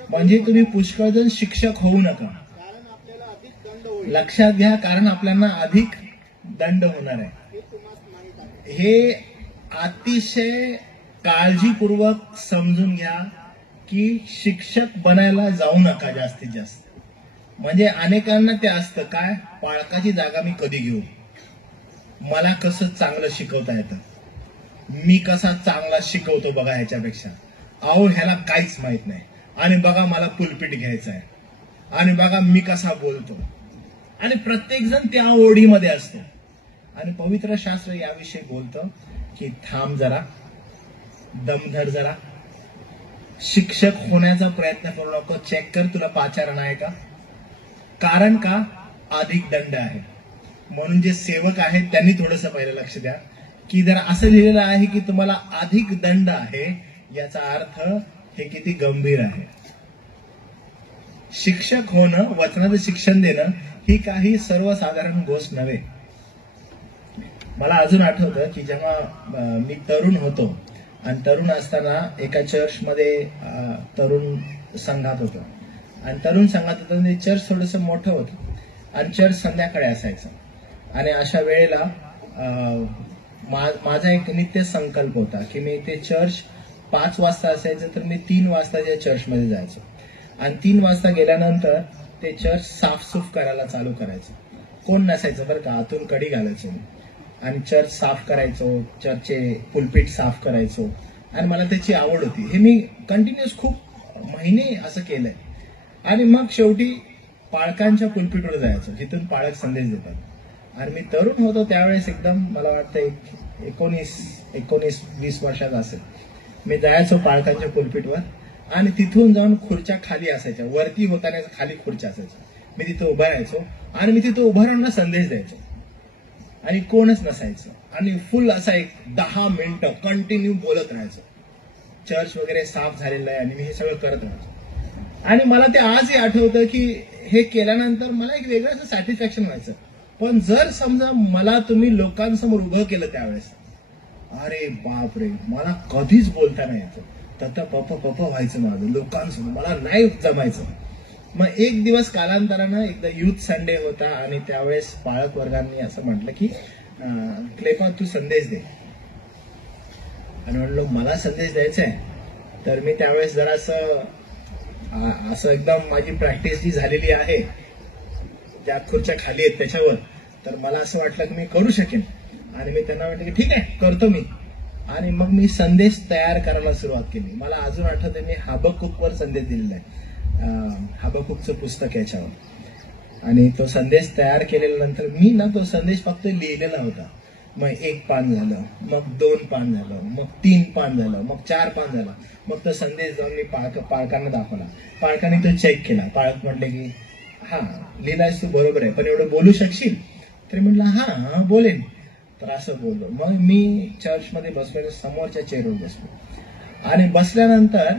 म्हणजे तुम्ही पुष्कळ जण शिक्षक होऊ नका. कारण आपल्याला अधिक दंड होईल. लक्षात घ्या, कारण आपल्याला अधिक दंड होणार आहे. हे तुम्हाला माहित आहे. हे अतिशय काळजीपूर्वक समजून घ्या की शिक्षक बनायला जाऊ नका जास्तीत जास्त. म्हणजे अनेकांना ते असतं काय, पालकाची जागा मी कधी घेऊ, मला कसं चांगलं शिकवता येतं, मी कसा चांगला शिकवतो बघा ह्याच्यापेक्षा. अहो, ह्याला काहीच माहित नाही आणि बघा मला पुलपीट घ्यायचं आहे आणि बघा मी कसा बोलतो. आणि प्रत्येक जण त्या ओढीमध्ये असतो. आणि पवित्र शास्त्र याविषयी बोलतं की थांब जरा, दमधर जरा, शिक्षक होण्याचा प्रयत्न करू नको, चेक कर तुला पाचारण आहे का. कारण का, अधिक दंड आहे. म्हणून जे सेवक आहेत त्यांनी थोडंसं पहिलं लक्ष द्या की जर असं लिहिलेलं आहे की तुम्हाला अधिक दंड आहे, याचा अर्थ हे किती गंभीर आहे. शिक्षक होणं, वचनाचं शिक्षण देणं ही काही सर्वसाधारण गोष्ट नव्हे. मला अजून आठवतं की जेव्हा मी तरुण होतो आणि तरुण असताना एका चर्चमध्ये तरुण संघात होतो आणि तरुण संघात होतं ते चर्च थोडंसं मोठं होतं आणि चर्च संध्याकाळी असायचं आणि अशा वेळेला माझा एक नित्य संकल्प होता की मी ते चर्च 5 वाजता असायचं तर मी 3 वाजता त्या चर्चमध्ये जायचो आणि 3 वाजता गेल्यानंतर ते चर्च साफसूफ करायला चालू करायचं. कोण नसायचं बरं का, आतून कडी घालायचो मी आणि चर्च साफ करायचो, चर्चचे पुलपीट साफ करायचो आणि मला त्याची आवड होती. हे मी कंटिन्युअस खूप महिने असं केलंय आणि मग शेवटी पाळकांच्या पुलपीटवर जायचो जिथून पाळक संदेश देतात आणि मी तरुण होतो त्यावेळेस एकदम मला वाटतं 19-20 वर्षाचा असेल. मी जायचो पाळकांच्या पुलपीटवर आणि तिथून जाऊन खुर्च्या खाली असायच्या, वरती होताना खाली खुर्च्या असायच्या. मी तिथं उभा राहायचो आणि मी तिथं उभा राहून संदेश द्यायचो आणि कोणच नसायचं आणि फुल असा एक 10 मिनिटं कंटिन्यू बोलत राहायचो. चर्च वगैरे साफ झालेलं आहे आणि मी हे सगळं करत राहायचो आणि मला ते आजही आठवतं की हे केल्यानंतर मला एक वेगळं असं सॅटिस्फॅक्शन व्हायचं. पण जर समजा मला तुम्ही लोकांसमोर उभं केलं त्यावेळेस, अरे बाप रे, मला कधीच बोलता नाही यायचं. तत पप व्हायचं माझं लोकांसमोर, मला नाही जमायचं. मग एक दिवस कालांतरानं एकदा युथ संडे होता आणि त्यावेळेस पाळक वर्गांनी असं म्हटलं की क्लेपा तू संदेश दे आणि म्हणलो मला संदेश द्यायचा आहे. तर मी त्यावेळेस जरा असं एकदम माझी प्रॅक्टिस जी झालेली आहे ज्या खुर्च्या खाली आहेत त्याच्यावर, तर मला असं वाटलं की मी करू शकेन आणि मी त्यांना म्हटलं की ठीक आहे करतो मी. आणि मग मी संदेश तयार करायला सुरुवात केली. मला अजून आठवतं मी हाबक्कूकवर संदेश दिलेला आहे, हाबक्कूकचं पुस्तक याच्यावर, आणि तो संदेश तयार केल्यानंतर मी ना तो संदेश फक्त लिहिलेला होता. मग 1 पान झालं, मग 2 पान झालं, मग 3 पान झालं, मग 4 पान झालं. मग तो संदेश जाऊन मी पालकांना दाखवला. पालकांनी तो चेक केला. पालक म्हटले की हा लिहिलायस तू बरोबर आहे पण एवढं बोलू शकशील? तरी म्हटलं हा बोलेन. तर असं बोललो. मग मी चर्चमध्ये बसलेलो, समोरच्या चेअरवर बसलो आणि बसल्यानंतर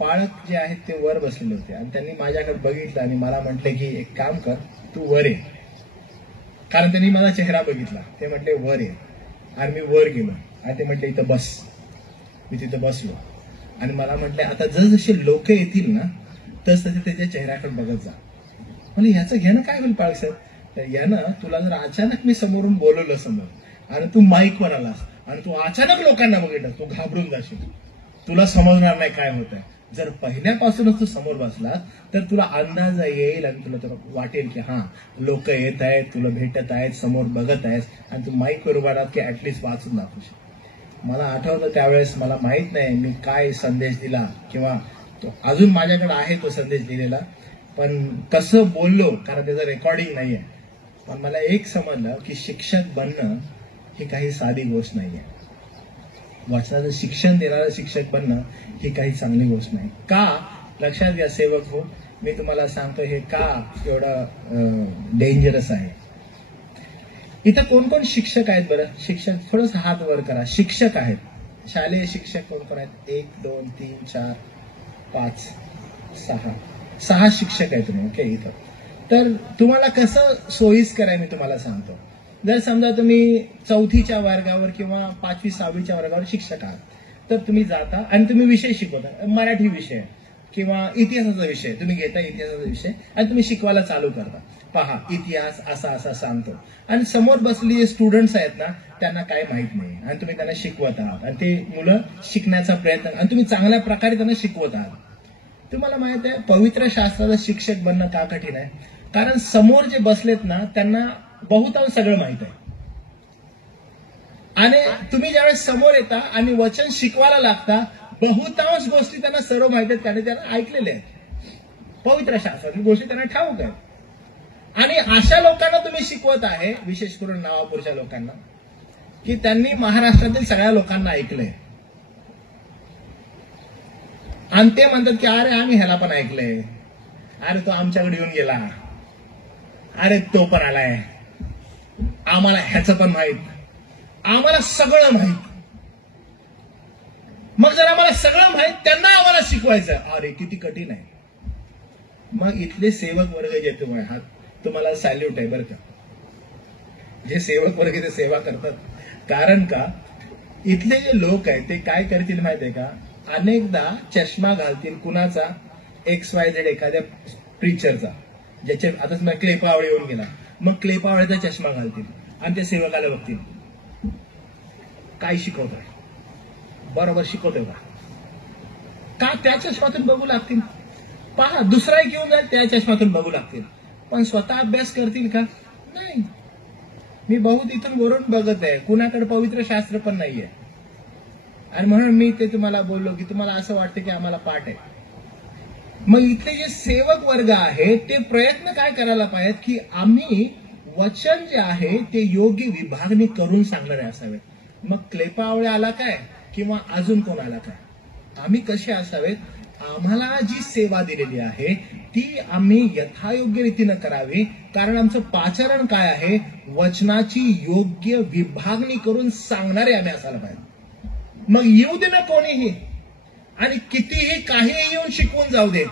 पाळक जे आहेत ते वर बसलेले होते आणि त्यांनी माझ्याकडे बघितलं आणि मला म्हटले की एक काम कर, तू वर ये. कारण त्यांनी माझा चेहरा बघितला. ते म्हटले वर ये आणि मी वर गेलो आणि ते म्हटले इथं बस. मी तिथं बसलो आणि मला म्हटले आता जसजसे लोक येतील ना तस तसे त्याच्या चेहऱ्याकडे बघत जा. म्हणजे ह्याचं घेणं काय होईल पाळक साहेब? तर यानं तुला जर अचानक मी समोरून बोलवलं समोर आणि तू माईकवर आलास आणि तू अचानक लोकांना बघितलं, तू घाबरून जाशील, तुला समजणार नाही काय होत आहे. जर पहिल्यापासूनच तू समोर बसलास तर तुला अंदाज येईल आणि तुला तर वाटेल की हा लोक येत आहेत, तुला भेटत आहेत, समोर बघत आहेस आणि तू माईकवर उभा राहत की ऍटलिस्ट वाचून दाखवशील. मला आठवतं त्यावेळेस मला माहित नाही मी काय संदेश दिला किंवा तो अजून माझ्याकडे आहे तो संदेश दिलेला, पण कसं बोललो कारण त्याचं रेकॉर्डिंग नाहीये. पण मला एक समजलं की शिक्षक बनणं ही काही साधी गोष्ट नाहीये. वचनाचं शिक्षण देणारं शिक्षक बनणं ही काही चांगली गोष्ट नाही. का? लक्षात घ्या सेवक हो, मी तुम्हाला सांगतो हे का एवढं डेंजरस आहे. इथं कोण कोण शिक्षक आहेत बरं? शिक्षक थोडस हात वर करा. शिक्षक आहेत, शालेय शिक्षक कोण कोण आहेत? 1 2 3 4 5 6 शिक्षक आहेत तुम्ही. ओके. इथं तर तुम्हाला कसं सोयीस्कर आहे मी तुम्हाला सांगतो. जर समजा तुम्ही 4थीच्या वर्गावर किंवा 5वी 6वीच्या वर्गावर शिक्षक आहात तर तुम्ही जाता आणि तुम्ही विषय शिकवता, मराठी विषय किंवा इतिहासाचा विषय तुम्ही घेता, इतिहासाचा विषय आणि तुम्ही शिकवायला चालू करता. पहा इतिहास असा असा सांगतो आणि समोर बसलेले स्टुडंट्स आहेत ना त्यांना काय माहित नाही आणि तुम्ही त्यांना शिकवत आहात आणि ते मुलं शिकण्याचा प्रयत्न आणि तुम्ही चांगल्या प्रकारे त्यांना शिकवत आहात. तुम्हाला माहित आहे पवित्र शास्त्राचा शिक्षक बनणं का कठीण आहे? कारण समोर जे बसलेत ना त्यांना बहुतांश सगळं माहित आहे आणि तुम्ही ज्यावेळेस समोर येता आणि वचन शिकवायला लागता बहुतांश गोष्टी त्यांना सर्व माहित आहेत कारण त्यांना ऐकलेल्या आहेत. पवित्र शास्त्रातील गोष्टी त्यांना ठाऊक आहेत आणि अशा लोकांना तुम्ही शिकवत आहे, विशेष करून नावापूरच्या लोकांना, की त्यांनी महाराष्ट्रातील सगळ्या लोकांना ऐकलंय आणि ते म्हणतात की अरे आम्ही ह्याला पण ऐकलंय, अरे तो आमच्याकडे येऊन गेला, अरे तो पण आलाय, आम्हाला ह्याचं पण माहित, आम्हाला सगळं माहित. मग जर आम्हाला सगळं माहित त्यांना आम्हाला शिकवायचं, अरे किती कठीण आहे. मग इथले सेवक वर्ग जे तुम्ही आहात, तुम्हाला सॅल्यूट आहे बरं का. जे सेवक वर्ग इथे सेवा करतात, कारण का इथले जे लोक आहेत ते काय करतील माहितीये का, अनेकदा चष्मा घालतील. कुणाचा? XYZ एखाद्या प्रीचरचा, ज्याच्या आता समजा क्लेपावळे येऊन गेला, मग क्लेपावळ्याचा चष्मा घालतील आणि त्या सेवकाला बघतील, काय शिकवतोय, बरोबर शिकवतोय का त्या चष्मातून बघू लागतील. पहा, दुसरा एक येऊन जाईल, त्या चष्मातून बघू लागतील, पण स्वतः अभ्यास करतील का? नाही. मी बहुत इथून वरून बघत आहे, कुणाकडे पवित्र शास्त्र पण नाहीये. आणि म्हणून मी ते तुम्हाला बोललो की तुम्हाला असं वाटतं की आम्हाला पाठ आहे. मग इथले जे सेवक वर्ग आहे ते प्रयत्न काय करायला पाहिजेत की आम्ही वचन जे आहे ते योग्य विभागणी करून सांगणारे असावेत. मग क्लेपावळे आला काय किंवा अजून कोण आला काय, आम्ही कसे असावेत, आम्हाला जी सेवा दिलेली आहे ती आम्ही यथायोग्य रीतीनं करावी. कारण आमचं पाचारण काय आहे, वचनाची योग्य विभागणी करून सांगणारे आम्ही असायला पाहिजे. मग येऊ दे ना कोणीही आणि कितीही काहीही येऊन शिकवून जाऊ दे,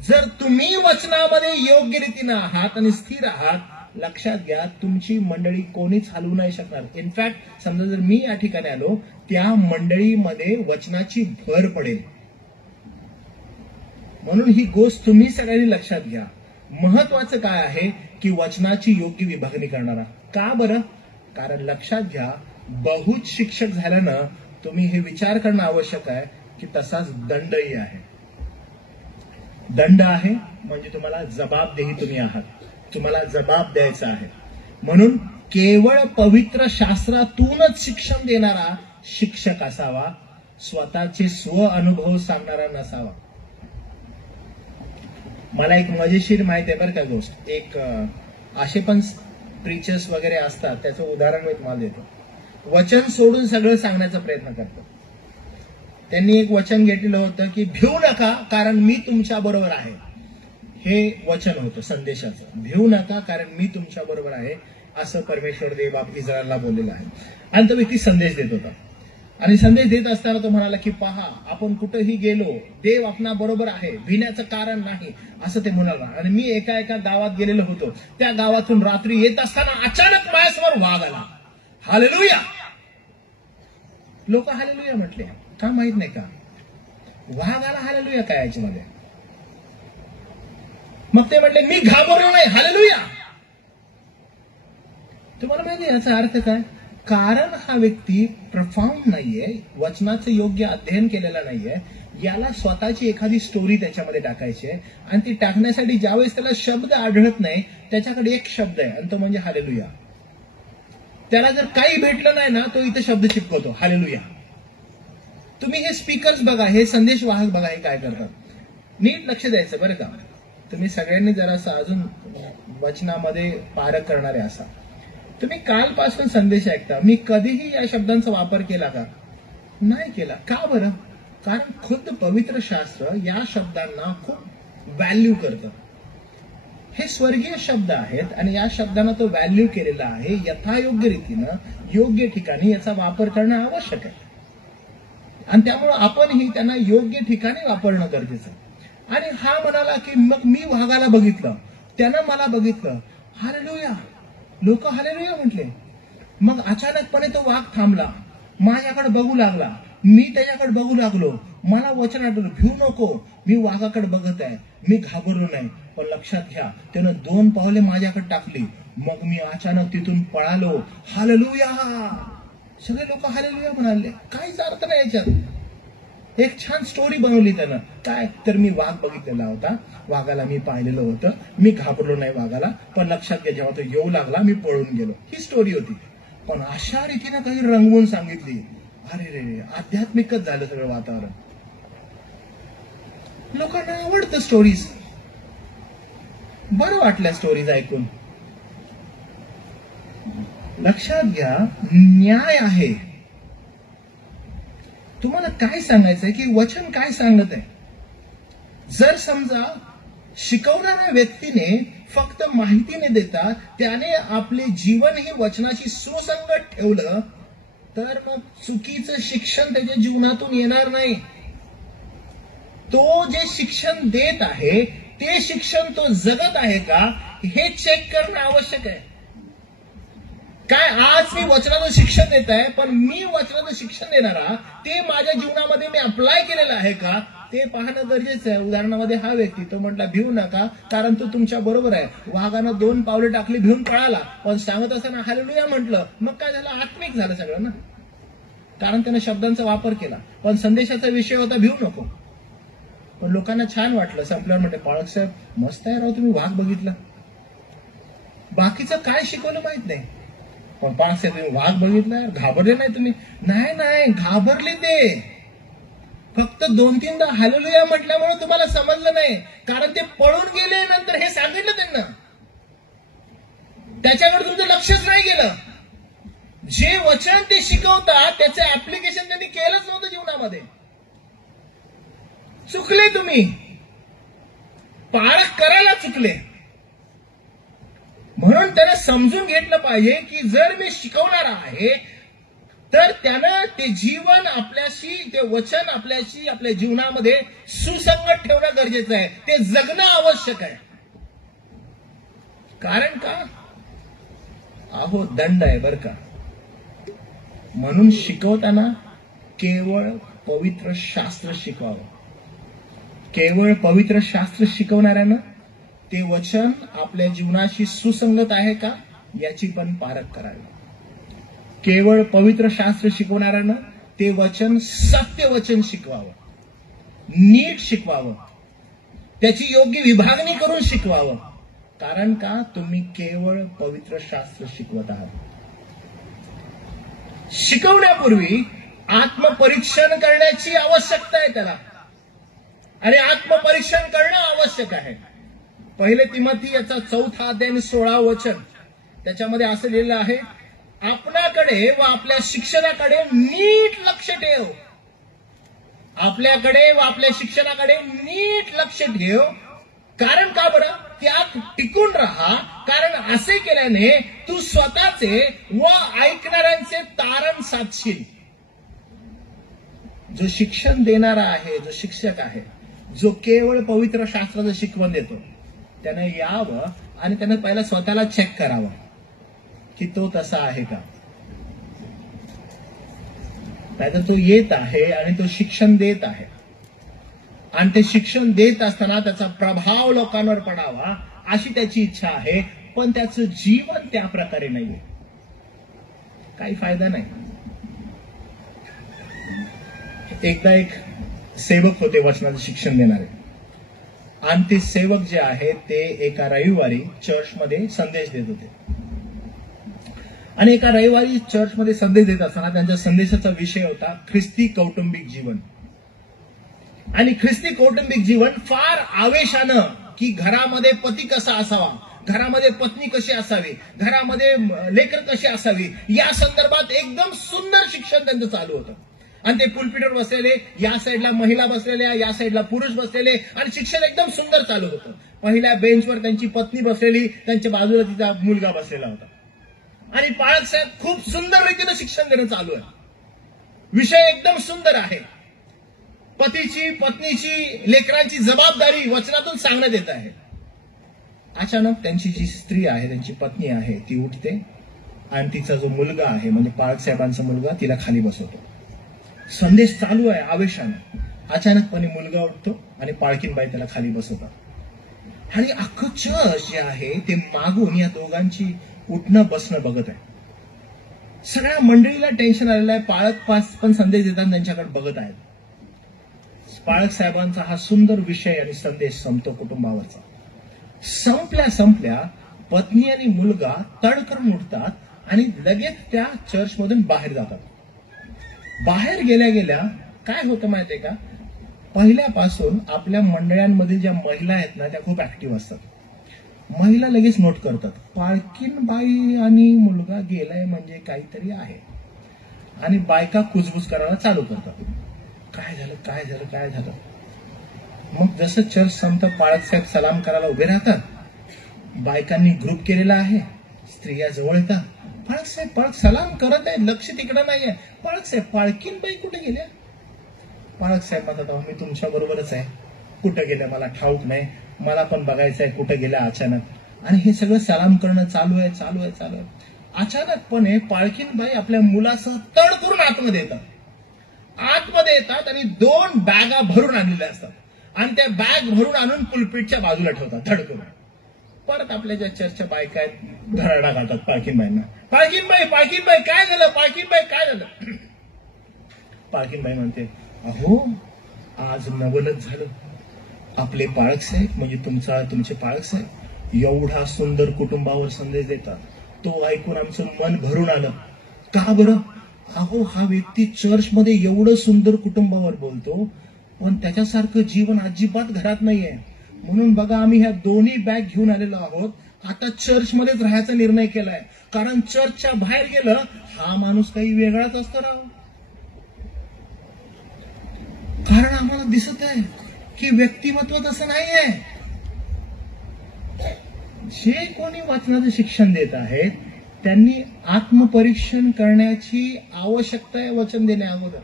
जर तुम्ही वचनामध्ये योग्य रीतीनं आहात आणि स्थिर आहात, लक्षात घ्या तुमची मंडळी कोणीच हलवू नाही शकणार. इनफॅक्ट समजा जर मी या ठिकाणी आलो, त्या मंडळीमध्ये वचनाची भर पडेल. म्हणून ही गोष्ट तुम्ही सगळ्यांनी लक्षात घ्या. महत्वाचं काय आहे की वचनाची योग्य विभागणी करणारा. का बरं? कारण लक्षात घ्या, बहुत शिक्षक झाल्यानं तुम्ही हे विचार करणं आवश्यक आहे की तसाच दंडही आहे. दंड आहे म्हणजे तुम्हाला जबाबदेही तुम्ही आहात, तुम्हाला जबाब द्यायचा आहे. म्हणून केवळ पवित्र शास्त्रातूनच शिक्षण देणारा शिक्षक असावा, स्वतःचे स्व अनुभव सांगणारा नसावा. मला एक मजेशीर माहिती आहे बरं का गोष्ट. एक असे पण प्रीचर्स वगैरे असतात, त्याचं उदाहरण मी तुम्हाला देतो. वचन सोडून सगळं सांगण्याचा प्रयत्न करतात. त्यांनी एक वचन घेतलेलं होतं की भिवू नका कारण मी तुमच्या बरोबर आहे. हे वचन होतं संदेशाचं, भिवू नका कारण मी तुमच्या बरोबर आहे, असं परमेश्वर देव इस्रायलला बोललेलं आहे. आणि तो व्यक्ती संदेश देत होता. आणि संदेश देत असताना तो म्हणाला की पहा, आपण कुठेही गेलो, देव आपणा बरोबर आहे, भिण्याचं कारण नाही, असं ते म्हणाला. आणि मी एका गावात गेलेलो होतो, त्या गावातून रात्री येत असताना अचानक माझ्यासमोर वाघ आला. हालेलुया. लोक हालेलुया म्हटले, का माहित नाही का? वाघाला हालेलुया काय याच्यामध्ये? मग ते म्हटले मी घाबरलो नाही, हालेलुया. तुम्हाला माहिती याचा अर्थ काय? कारण हा व्यक्ती प्रफाउंड नाहीये, वचनाचं योग्य अध्ययन केलेलं नाहीये. याला स्वतःची एखादी स्टोरी त्याच्यामध्ये टाकायची आहे आणि ती टाकण्यासाठी ज्यावेळेस त्याला शब्द आढळत नाही, त्याच्याकडे एक शब्द आहे आणि तो म्हणजे हालेलुया. त्याला जर काही भेटलं नाही ना, तो इथे शब्द चिपकवतो, हालेलुया. तुम्ही हे स्पीकर्स बघा, हे संदेश वाहक बघा, हे काय करतात. नीट लक्ष द्यायचं बरं का. तुम्ही सगळ्यांनी जरासा अजून वचनामध्ये पारख करणारे असा. तुम्ही कालपासून संदेश ऐकता, मी कधीही या शब्दांचा वापर केला का? नाही केला. का बरं? कारण खुद्द पवित्र शास्त्र या शब्दांना खूप व्हॅल्यू करतं. हे स्वर्गीय शब्द आहेत आणि या शब्दांना तो व्हॅल्यू केलेला आहे. यथायोग्य रीतीनं योग्य ठिकाणी याचा वापर करणं आवश्यक आहे. आणि त्यामुळे आपणही त्यांना योग्य ठिकाणी वापरणं गरजेचं आहे. आणि हा म्हणाला की मग मी वाघाला बघितलं, त्यानं मला बघितलं, हालेलुया. लोक हालेलुया म्हटले. मग अचानकपणे तो वाघ थांबला, माझ्याकडे बघू लागला, मी त्याच्याकडे बघू लागलो. मला वचन आठवलं, भिवू नको, मी वाघाकडे बघत आहे, मी घाबरलो नाही. पण लक्षात घ्या, त्यानं 2 पावले माझ्याकडे टाकली. मग मी अचानक तिथून पळालो, हालेलुया. सगळे लोक हालेलुया म्हणाले. काहीच अर्थ नाही याच्यात. एक छान स्टोरी बनवली त्यानं. काय तर मी वाघ बघितलेला होता, वाघाला मी पाहिलेलं होतं, मी घाबरलो नाही वाघाला, पण लक्षात घ्या जेव्हा तो येऊ लागला मी पळून गेलो. ही स्टोरी होती. पण अशा रीतीनं काही रंगवून सांगितली, अरे रे, आध्यात्मिकच झालं सगळं वातावरण. लोकांना आवडतं स्टोरीज, बरं वाटल्या स्टोरीज ऐकून. लक्षात घ्या, न्याय आहे. तुम्हाला काय सांगायचंय की वचन काय सांगत आहे. जर समजा शिकवणाऱ्या व्यक्तीने फक्त माहिती न देता त्याने आपले जीवन हे वचनाशी सुसंगत ठेवलं, तर मग चुकीचं शिक्षण त्याच्या जीवनातून येणार नाही. तो जे शिक्षण देत आहे ते शिक्षण तो जगत आहे का हे चेक करणं आवश्यक आहे. काय आज मी वचनाचं शिक्षण देत आहे, पण मी वचनाचं शिक्षण देणारा ते माझ्या जीवनामध्ये मी अप्लाय केलेलं आहे का ते पाहणं गरजेचं आहे. उदाहरणामध्ये हा व्यक्ती तो म्हटला भिवू नका कारण तो तुमच्या बरोबर आहे. वाघानं 2 पावले टाकली, भिवून पळाला, पण सांगत असताना हालेलुया म्हटलं. मग काय झालं, आत्मिक झालं सगळं ना, कारण त्यानं शब्दांचा वापर केला. पण संदेशाचा विषय होता भिवू नको. पण लोकांना छान वाटलं. संपल्यावर म्हणते पाळक साहेब मस्त आहे राव, तुम्ही वाघ बघितला, बाकीचं काय शिकवलं माहित नाही. पण पाळक साहेब तुम्ही वाघ बघितला, घाबरले नाही तुम्ही? नाही घाबरले, ते फक्त 2-3दा हालेलुया म्हटल्यामुळे तुम्हाला समजलं नाही, कारण ते पळून गेले. नंतर हे सांगितलं त्यांना, त्याच्याकडे तुमचं लक्षच नाही गेलं. जे वचन ते शिकवतात त्याचं ऍप्लिकेशन त्यांनी केलंच नव्हतं जीवनामध्ये. चुकले तुम्ही, पाळक करायला चुकले. म्हणून त्याने समजून घेतलं पाहिजे की जर मी शिकवणार आहे तर त्यानं ते जीवन आपल्याशी, ते वचन आपल्याशी, आपल्या जीवनामध्ये सुसंगत ठेवणं गरजेचं आहे. ते जगणं आवश्यक आहे. कारण का अहो दंड आहे बर का. म्हणून शिकवताना केवळ पवित्र शास्त्र शिकवावं. केवळ पवित्र शास्त्र शिकवणाऱ्यानं ते वचन आपल्या जीवनाशी सुसंगत आहे का याची पण पारख करावी. केवळ पवित्र शास्त्र शिकवणाऱ्यानं ते वचन सत्य वचन शिकवावं, नीट शिकवावं, त्याची योग्य विभागणी करून शिकवावं. कारण का तुम्ही केवळ पवित्र शास्त्र शिकवत आहात. शिकवण्यापूर्वी आत्मपरीक्षण करण्याची आवश्यकता आहे त्याला, आणि आत्मपरीक्षण करणं आवश्यक आहे. 1 तिमोथी याचा 4 अध्याय आणि 16 वचन त्याच्यामध्ये असं लिहिलं आहे, आपल्याकडे व आपल्या शिक्षणाकडे नीट लक्ष ठेव. आपल्याकडे व आपल्या शिक्षणाकडे नीट लक्ष ठेव. कारण का बरं, त्यात टिकून राहा. कारण असे केल्याने तू स्वतःचे व ऐकणाऱ्यांचे तारण साधशील. जो शिक्षण देणारा आहे, जो शिक्षक आहे, जो केवळ पवित्र शास्त्राचं शिकवण देतो, त्याने यावं आणि त्याने पहिला स्वतःला चेक करावं की तो तसा आहे का. नाहीतर तो येत आहे आणि तो शिक्षण देत आहे, आणि ते शिक्षण देत असताना त्याचा प्रभाव लोकांवर पडावा अशी त्याची इच्छा आहे, पण त्याचं जीवन त्या प्रकारे नाहीये, काही फायदा नाही. एकदा एक सेवक होते वचनाचं शिक्षण देणारे, आणि ते सेवक जे आहे ते एका रविवारी चर्चमध्ये संदेश देत होते. आणि एका रविवारी चर्चमध्ये संदेश देत असताना त्यांच्या संदेशाचा विषय होता ख्रिस्ती कौटुंबिक जीवन. आणि ख्रिस्ती कौटुंबिक जीवन फार आवेशानं, की घरामध्ये पती कसा असावा, घरामध्ये पत्नी कशी असावी, घरामध्ये लेकर कशी असावी, या संदर्भात एकदम सुंदर शिक्षण त्यांचं चालू होतं. आणि ते पुलपिटवर बसलेले, या साईडला महिला बसलेल्या, या साईडला पुरुष बसलेले, आणि शिक्षण एकदम सुंदर चालू होतं. पहिल्या बेंचवर त्यांची पत्नी बसलेली, त्यांच्या बाजूला तिचा मुलगा बसलेला होता. आणि पाळक साहेब खूप सुंदर रीतीनं शिक्षण देणं चालू आहे. विषय एकदम सुंदर आहे. पतीची, पत्नीची, लेकरांची जबाबदारी वचनातून सांगण्यात येत आहे. अचानक त्यांची जी स्त्री आहे, त्यांची पत्नी आहे, ती उठते आणि तिचा जो मुलगा आहे, म्हणजे पाळक साहेबांचा मुलगा, तिला खाली बसवतो. संदेश चालू आहे आवेशाने. अचानकपणे मुलगा उठतो आणि पाळकीनबाई त्याला खाली बसवतात. आणि अख्खं चर्च जे आहे ते मागून या दोघांची उठणं बसणं बघत आहे. सगळ्या मंडळीला टेन्शन आलेलं आहे. पाळक पण संदेश देताना त्यांच्याकडे बघत आहेत. पाळक साहेबांचा हा सुंदर विषय आणि संदेश संपतो कुटुंबावरचा. संपल्या पत्नी आणि मुलगा तड करून उठतात आणि लगेच त्या चर्चमधून बाहेर जातात. बाहेर गेल्या काय होतं माहितीये का, पहिल्यापासून आपल्या मंडळांमधील ज्या महिला आहेत ना, त्या खूप ऍक्टिव्ह असतात. महिला लगेच नोट करतात, पाळकीनबाई आणि मुलगा गेलाय म्हणजे काहीतरी आहे, आणि बायका कुजबुज करायला चालू करतात. काय झालं. मग जसं चर्च संपतं, पाळक साहेब सलाम करायला उभे राहतात. बायकांनी ग्रुप केलेला आहे, स्त्रिया जवळ येतात. पाळक सलाम करत आहे, लक्ष तिकडं नाहीये. पाळक साहेब, पाळकीनबाई कुठे गेल्या? पाळक साहेब म्हणतात, मी तुमच्या बरोबरच आहे, कुठं गेल्या मला ठाऊक नाही. मला पण बघायचंय कुठे गेला अचानक, आणि हे सगळं सलाम करणं चालू आहे. अचानकपणे पाळकीनबाई आपल्या मुलासह तड करून आतमध्ये येतात आणि 2 बॅगा भरून आणलेल्या असतात आणि त्या बॅग भरून आणून पुलपीटच्या बाजूला ठेवतात धड करून. परत आपल्या ज्या चर्चच्या बायका आहेत धडाडा घालतात पाळकीनबाईंना, पाळकीनबाई काय झालं, पाळकीनबाई काय झालं. पाळकीनबाई म्हणते, अहो आज नवलच झालं, आपले पाळक साहेब म्हणजे तुमचे पाळक साहेब एवढा सुंदर कुटुंबावर संदेश देतात. तो ऐकून आमचं मन भरून आलं. का बरं? अहो हा व्यक्ती चर्चमध्ये एवढं सुंदर कुटुंबावर बोलतो, पण त्याच्यासारखं जीवन अजिबात घरात नाहीये. म्हणून बघा आम्ही ह्या दोन्ही बॅग घेऊन आलेलो आहोत. आता चर्चमध्येच राहायचा निर्णय केलाय, कारण चर्चच्या बाहेर गेलं हा माणूस काही वेगळाच असतो राव. कारण आम्हाला दिसत आहे की व्यक्तिमत्व तसं नाहीये. जे कोणी वचनाचं शिक्षण देत आहेत त्यांनी आत्मपरीक्षण करण्याची आवश्यकता आहे वचन देण्या अगोदर.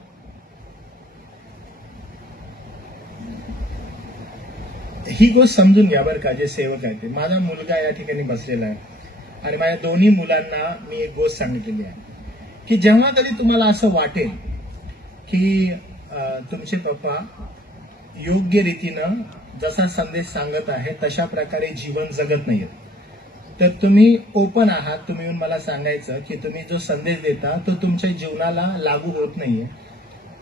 ही गोष्ट समजून घ्या बरं का, जे सेवक आहेत ते. माझा मुलगा या ठिकाणी बसलेला आहे आणि माझ्या दोन्ही मुलांना मी एक गोष्ट सांगितलेली आहे की जेव्हा कधी तुम्हाला असं वाटेल की तुमचे पप्पा योग्य रीतीनं जसा संदेश सांगत आहे तशा प्रकारे जीवन जगत नाहीये, तर तुम्ही ओपन आहात, तुम्ही येऊन मला सांगायचं की तुम्ही जो संदेश देता तो तुमच्या जीवनाला लागू होत नाहीये.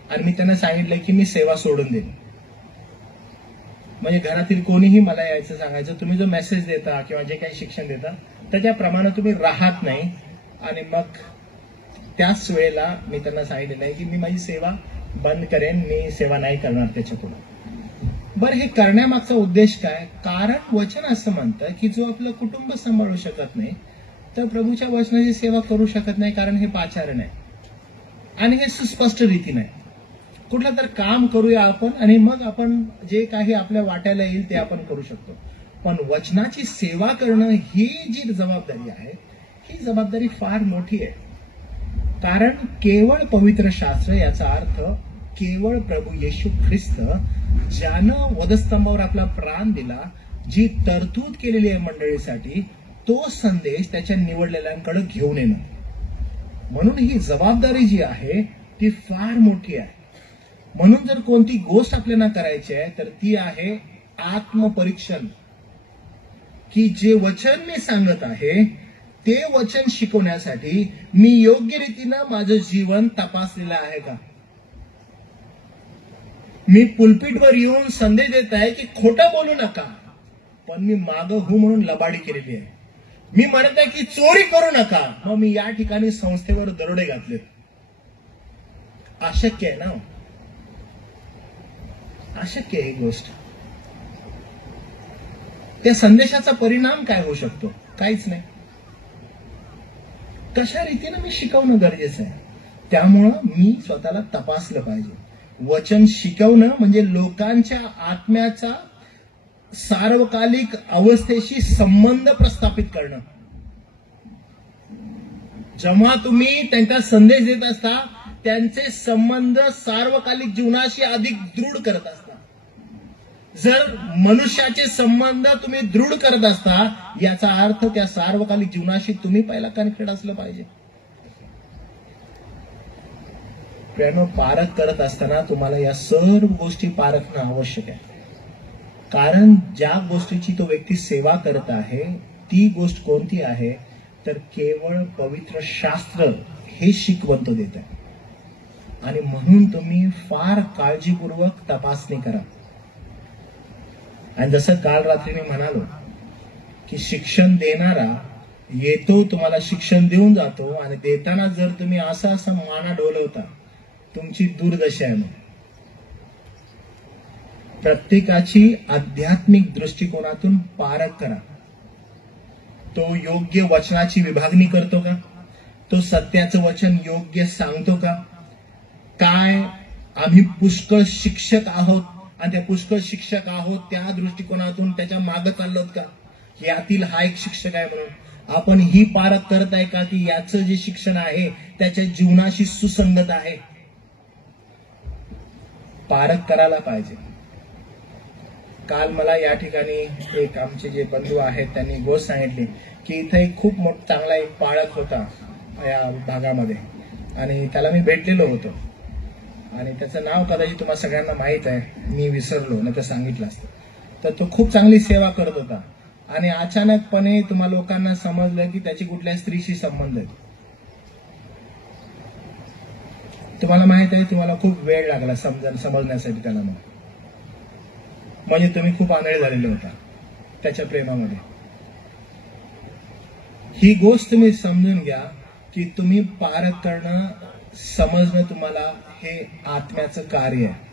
आणि मी त्यांना सांगितलंय की मी सेवा सोडून देईन. म्हणजे घरातील कोणीही मला यायचं सांगायचं, तुम्ही जो मेसेज देता किंवा जे काही शिक्षण देता त्याच्याप्रमाणे तुम्ही राहत नाही. आणि मग त्याच वेळेला मी त्यांना सांगितलेलं आहे की मी माझी सेवा बंद करेन, मी सेवा नाही करणार त्याच्यापुढे. बरं, हे करण्यामागचा उद्देश काय? कारण वचन असं म्हणतं की जो आपलं कुटुंब सांभाळू शकत नाही तर प्रभूच्या वचनाची सेवा करू शकत नाही, कारण हे पाचारण आहे आणि हे सुस्पष्ट रीतीने आहे. कुठलं तर काम करूया आपण आणि मग आपण जे काही आपल्या वाट्याला येईल ते आपण करू शकतो. पण वचनाची सेवा करणं ही जी जबाबदारी आहे ही जबाबदारी फार मोठी आहे. कारण केवळ पवित्र शास्त्र, याचा अर्थ केवळ प्रभू येशू ख्रिस्त ज्यानं वधस्तंभावर आपला प्राण दिला, जी तरतूद केलेली आहे मंडळीसाठी, तो संदेश त्याच्या निवडलेल्यांकडे घेऊन येणं. म्हणून ही जबाबदारी जी आहे ती फार मोठी आहे. म्हणून जर कोणती गोष्ट आपल्याला करायची आहे तर ती आहे आत्मपरीक्षण, की जे वचन मी सांगत आहे ते वचन शिकवण्यासाठी मी योग्य रीतीनं माझं जीवन तपासलेलं आहे का. मी पुलपीटवर येऊन संदेश देत आहे की खोटं बोलू नका, पण मी मागं हो म्हणून लबाडी केलेली आहे. मी म्हणत आहे की चोरी करू नका, मग मी या ठिकाणी संस्थेवर दरोडे घातले. अशक्य आहे ना, अशक्य आहे ही गोष्ट. त्या संदेशाचा परिणाम काय होऊ शकतो? काहीच नाही. कशा रीतीनं मी शिकवणं गरजेचं आहे. त्यामुळं मी स्वतःला तपासलं पाहिजे. वचन शिकवणं म्हणजे लोकांच्या आत्म्याचा सार्वकालिक अवस्थेशी संबंध प्रस्थापित करणं. जेव्हा तुम्ही त्यांचा संदेश देत असता त्यांचे संबंध सार्वकालिक जीवनाशी अधिक दृढ करत असता. जर मनुष्याचे संबंध तुम्ही दृढ करत असता याचा अर्थ त्या सार्वकालिक जीवनाशी तुम्ही पहिला कनेक्टेड असलं पाहिजे. प्रेम पारख करत असताना तुम्हाला या सर्व गोष्टी पारखणं आवश्यक आहे. कारण ज्या गोष्टीची तो व्यक्ती सेवा करत आहे ती गोष्ट कोणती आहे तर केवळ पवित्र शास्त्र हे शिकवण तो देत आहे. आणि म्हणून तुम्ही फार काळजीपूर्वक तपासणी करा. आणि जसं काल रात्री मी म्हणालो की शिक्षण देणारा येतो, तुम्हाला शिक्षण देऊन जातो, आणि देताना जर तुम्ही असं माना डोलवता तुमची दुर्दशा आहे. प्रत्येकाची आध्यात्मिक दृष्टिकोनातून पारख करा. तो योग्य वचनाची विभागणी करतो का? तो सत्याचं वचन योग्य सांगतो का? काय आम्ही पुष्कळ शिक्षक आहोत आणि त्या पुष्कळ शिक्षक आहोत त्या दृष्टिकोनातून त्याच्या मागे चाललोत का? यातील हा एक शिक्षक आहे म्हणून आपण ही पारख करत आहे का की याचं जे शिक्षण आहे त्याच्या जीवनाशी सुसंगत आहे? पारख करायला पाहिजे. काल मला या ठिकाणी एक आमचे जे बंधू आहेत त्यांनी गोष्ट सांगितली की इथे एक खूप चांगला एक पाळक होता या भागामध्ये आणि त्याला मी भेटलेलो होतो आणि त्याचं नाव कदाचित तुम्हाला सगळ्यांना माहित आहे, मी विसरलो नाही तर सांगितलं असतं. तर तो खूप चांगली सेवा करत होता आणि अचानकपणे तुम्हा लोकांना समजलं की त्याची कुठल्या स्त्रीशी संबंध आहे. तुम्हाला माहित आहे, तुम्हाला खूप वेळ लागला समजण्यासाठी त्याला. म्हणजे तुम्ही खूप आंधळे झालेले होता त्याच्या प्रेमामध्ये. ही गोष्ट तुम्ही समजून घ्या की तुम्ही पारख करणं, समजणं तुम्हाला हे आत्म्याचं कार्य आहे.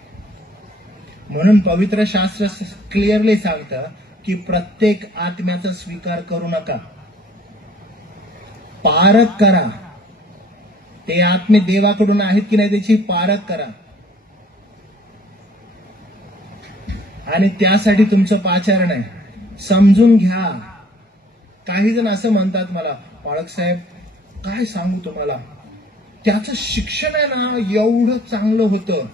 म्हणून पवित्र शास्त्र क्लिअरली सांगतं की प्रत्येक आत्म्याचा स्वीकार करू नका, पारख करा. ते आत्मे देवाकडून आहेत की नाही त्याची पारख करा. आणि त्यासाठी तुमचं पाचारण आहे, समजून घ्या. काही जण असं म्हणतात मला, पाळक साहेब काय सांगू तुम्हाला, त्याचं शिक्षण आहे ना एवढं चांगलं होतं,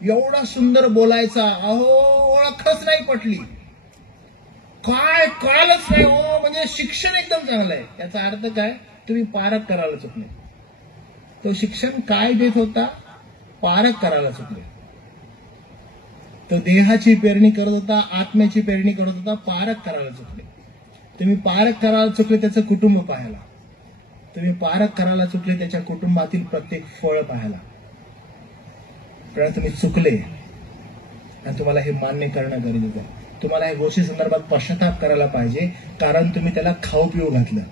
एवढा सुंदर बोलायचा, अहो ओळखच नाही पटली, काय कळालंच नाही हो, म्हणजे शिक्षण एकदम चांगलं आहे. याचा अर्थ काय, तुम्ही पारख करायला चुकले. तो शिक्षण काय देत होता, पारख करायला चुकले. तो देहाची पेरणी करत होता, आत्म्याची पेरणी करत होता, पारख करायला चुकले. तुम्ही पारख करायला चुकले त्याचं कुटुंब पाहायला, तुम्ही पारख करायला चुकले त्याच्या कुटुंबातील प्रत्येक फळ पाहायला. कारण तुम्ही चुकले आणि तुम्हाला हे मान्य करणं गरजेचं आहे. तुम्हाला या गोष्टी संदर्भात पश्चाताप करायला पाहिजे, कारण तुम्ही त्याला खाऊ पिऊ घातलं.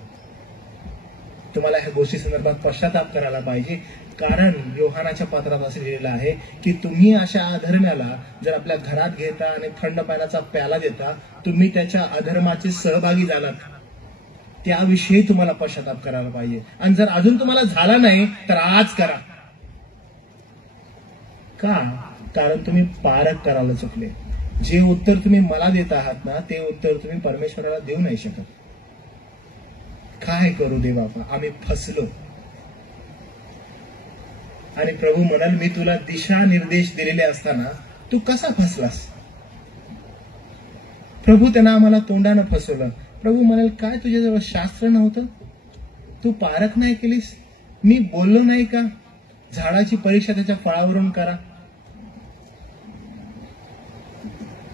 तुम्हाला ह्या गोष्टी संदर्भात पश्चाताप करायला पाहिजे, कारण योहानाच्या पत्रात असं लिहिलेलं आहे की तुम्ही अशा अधर्म्याला जर आपल्या घरात घेता आणि थंड पाण्याचा प्याला देता, तुम्ही त्याच्या अधर्माचे सहभागी झालात. त्याविषयी तुम्हाला पश्चाताप करायला पाहिजे. आणि जर अजून तुम्हाला झाला नाही तर आज करा. का? कारण तुम्ही पारख करायला चुकले. जे उत्तर तुम्ही मला देत आहात ना, ते उत्तर तुम्ही परमेश्वराला देऊ नाही शकत. काय करू दे बाबा, आम्ही फसलो. आणि प्रभू म्हणाल, मी तुला दिशा निर्देश दिलेले असताना तू कसा फसलास. प्रभू त्यांना आम्हाला तोंडानं फसवलं. प्रभू म्हणाल, काय तुझ्याजवळ शास्त्र नव्हतं, तू पारख नाही केलीस, मी बोललो नाही का झाडाची परीक्षा त्याच्या फळावरून करा.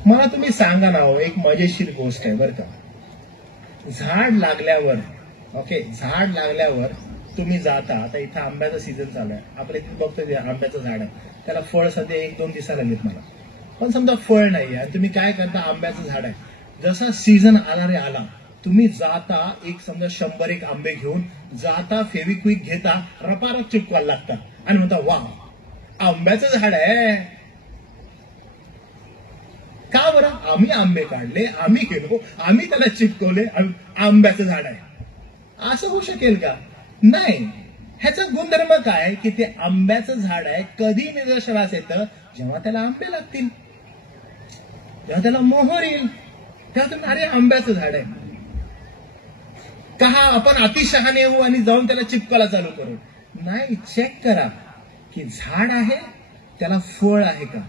मला तुम्ही सांगा ना, एक मजेशीर गोष्ट आहे बरं का. झाड लागल्यावर, ओके, झाड लागल्यावर तुम्ही जाता. आता इथं आंब्याचा सीझन चालू आहे, आपल्या इथे बघतो आंब्याचं झाड आहे, त्याला फळ सध्या 1-2 दिवसाला लागलेत मला. पण समजा फळ नाही आहे, तुम्ही काय करता, आंब्याचं झाड आहे, जसा सीझन आला तुम्ही जाता, एक समजा 100 आंबे घेऊन जाता, फेविक्विक घेता, रपारप चिपकवायला लागता आणि म्हणता, वा आंब्याचं झाड आहे. का बरं, आम्ही आंबे काढले, आम्ही गेलो, आम्ही त्याला चिपकवले, आंब्याचं झाड आहे. असं होऊ शकेल का? नाही. ह्याचा गुणधर्म काय की ते आंब्याचं झाड आहे, कधी निदर्शनास येतं, जेव्हा त्याला आंबे लागतील, जेव्हा त्याला मोहर येईल, तेव्हा तुम्ही, अरे आंब्याचं झाड आहे. का आपण अतिशहाणे होऊ आणि जाऊन त्याला चिपकायला चालू करू? नाही, चेक करा की झाड आहे त्याला फळ आहे का,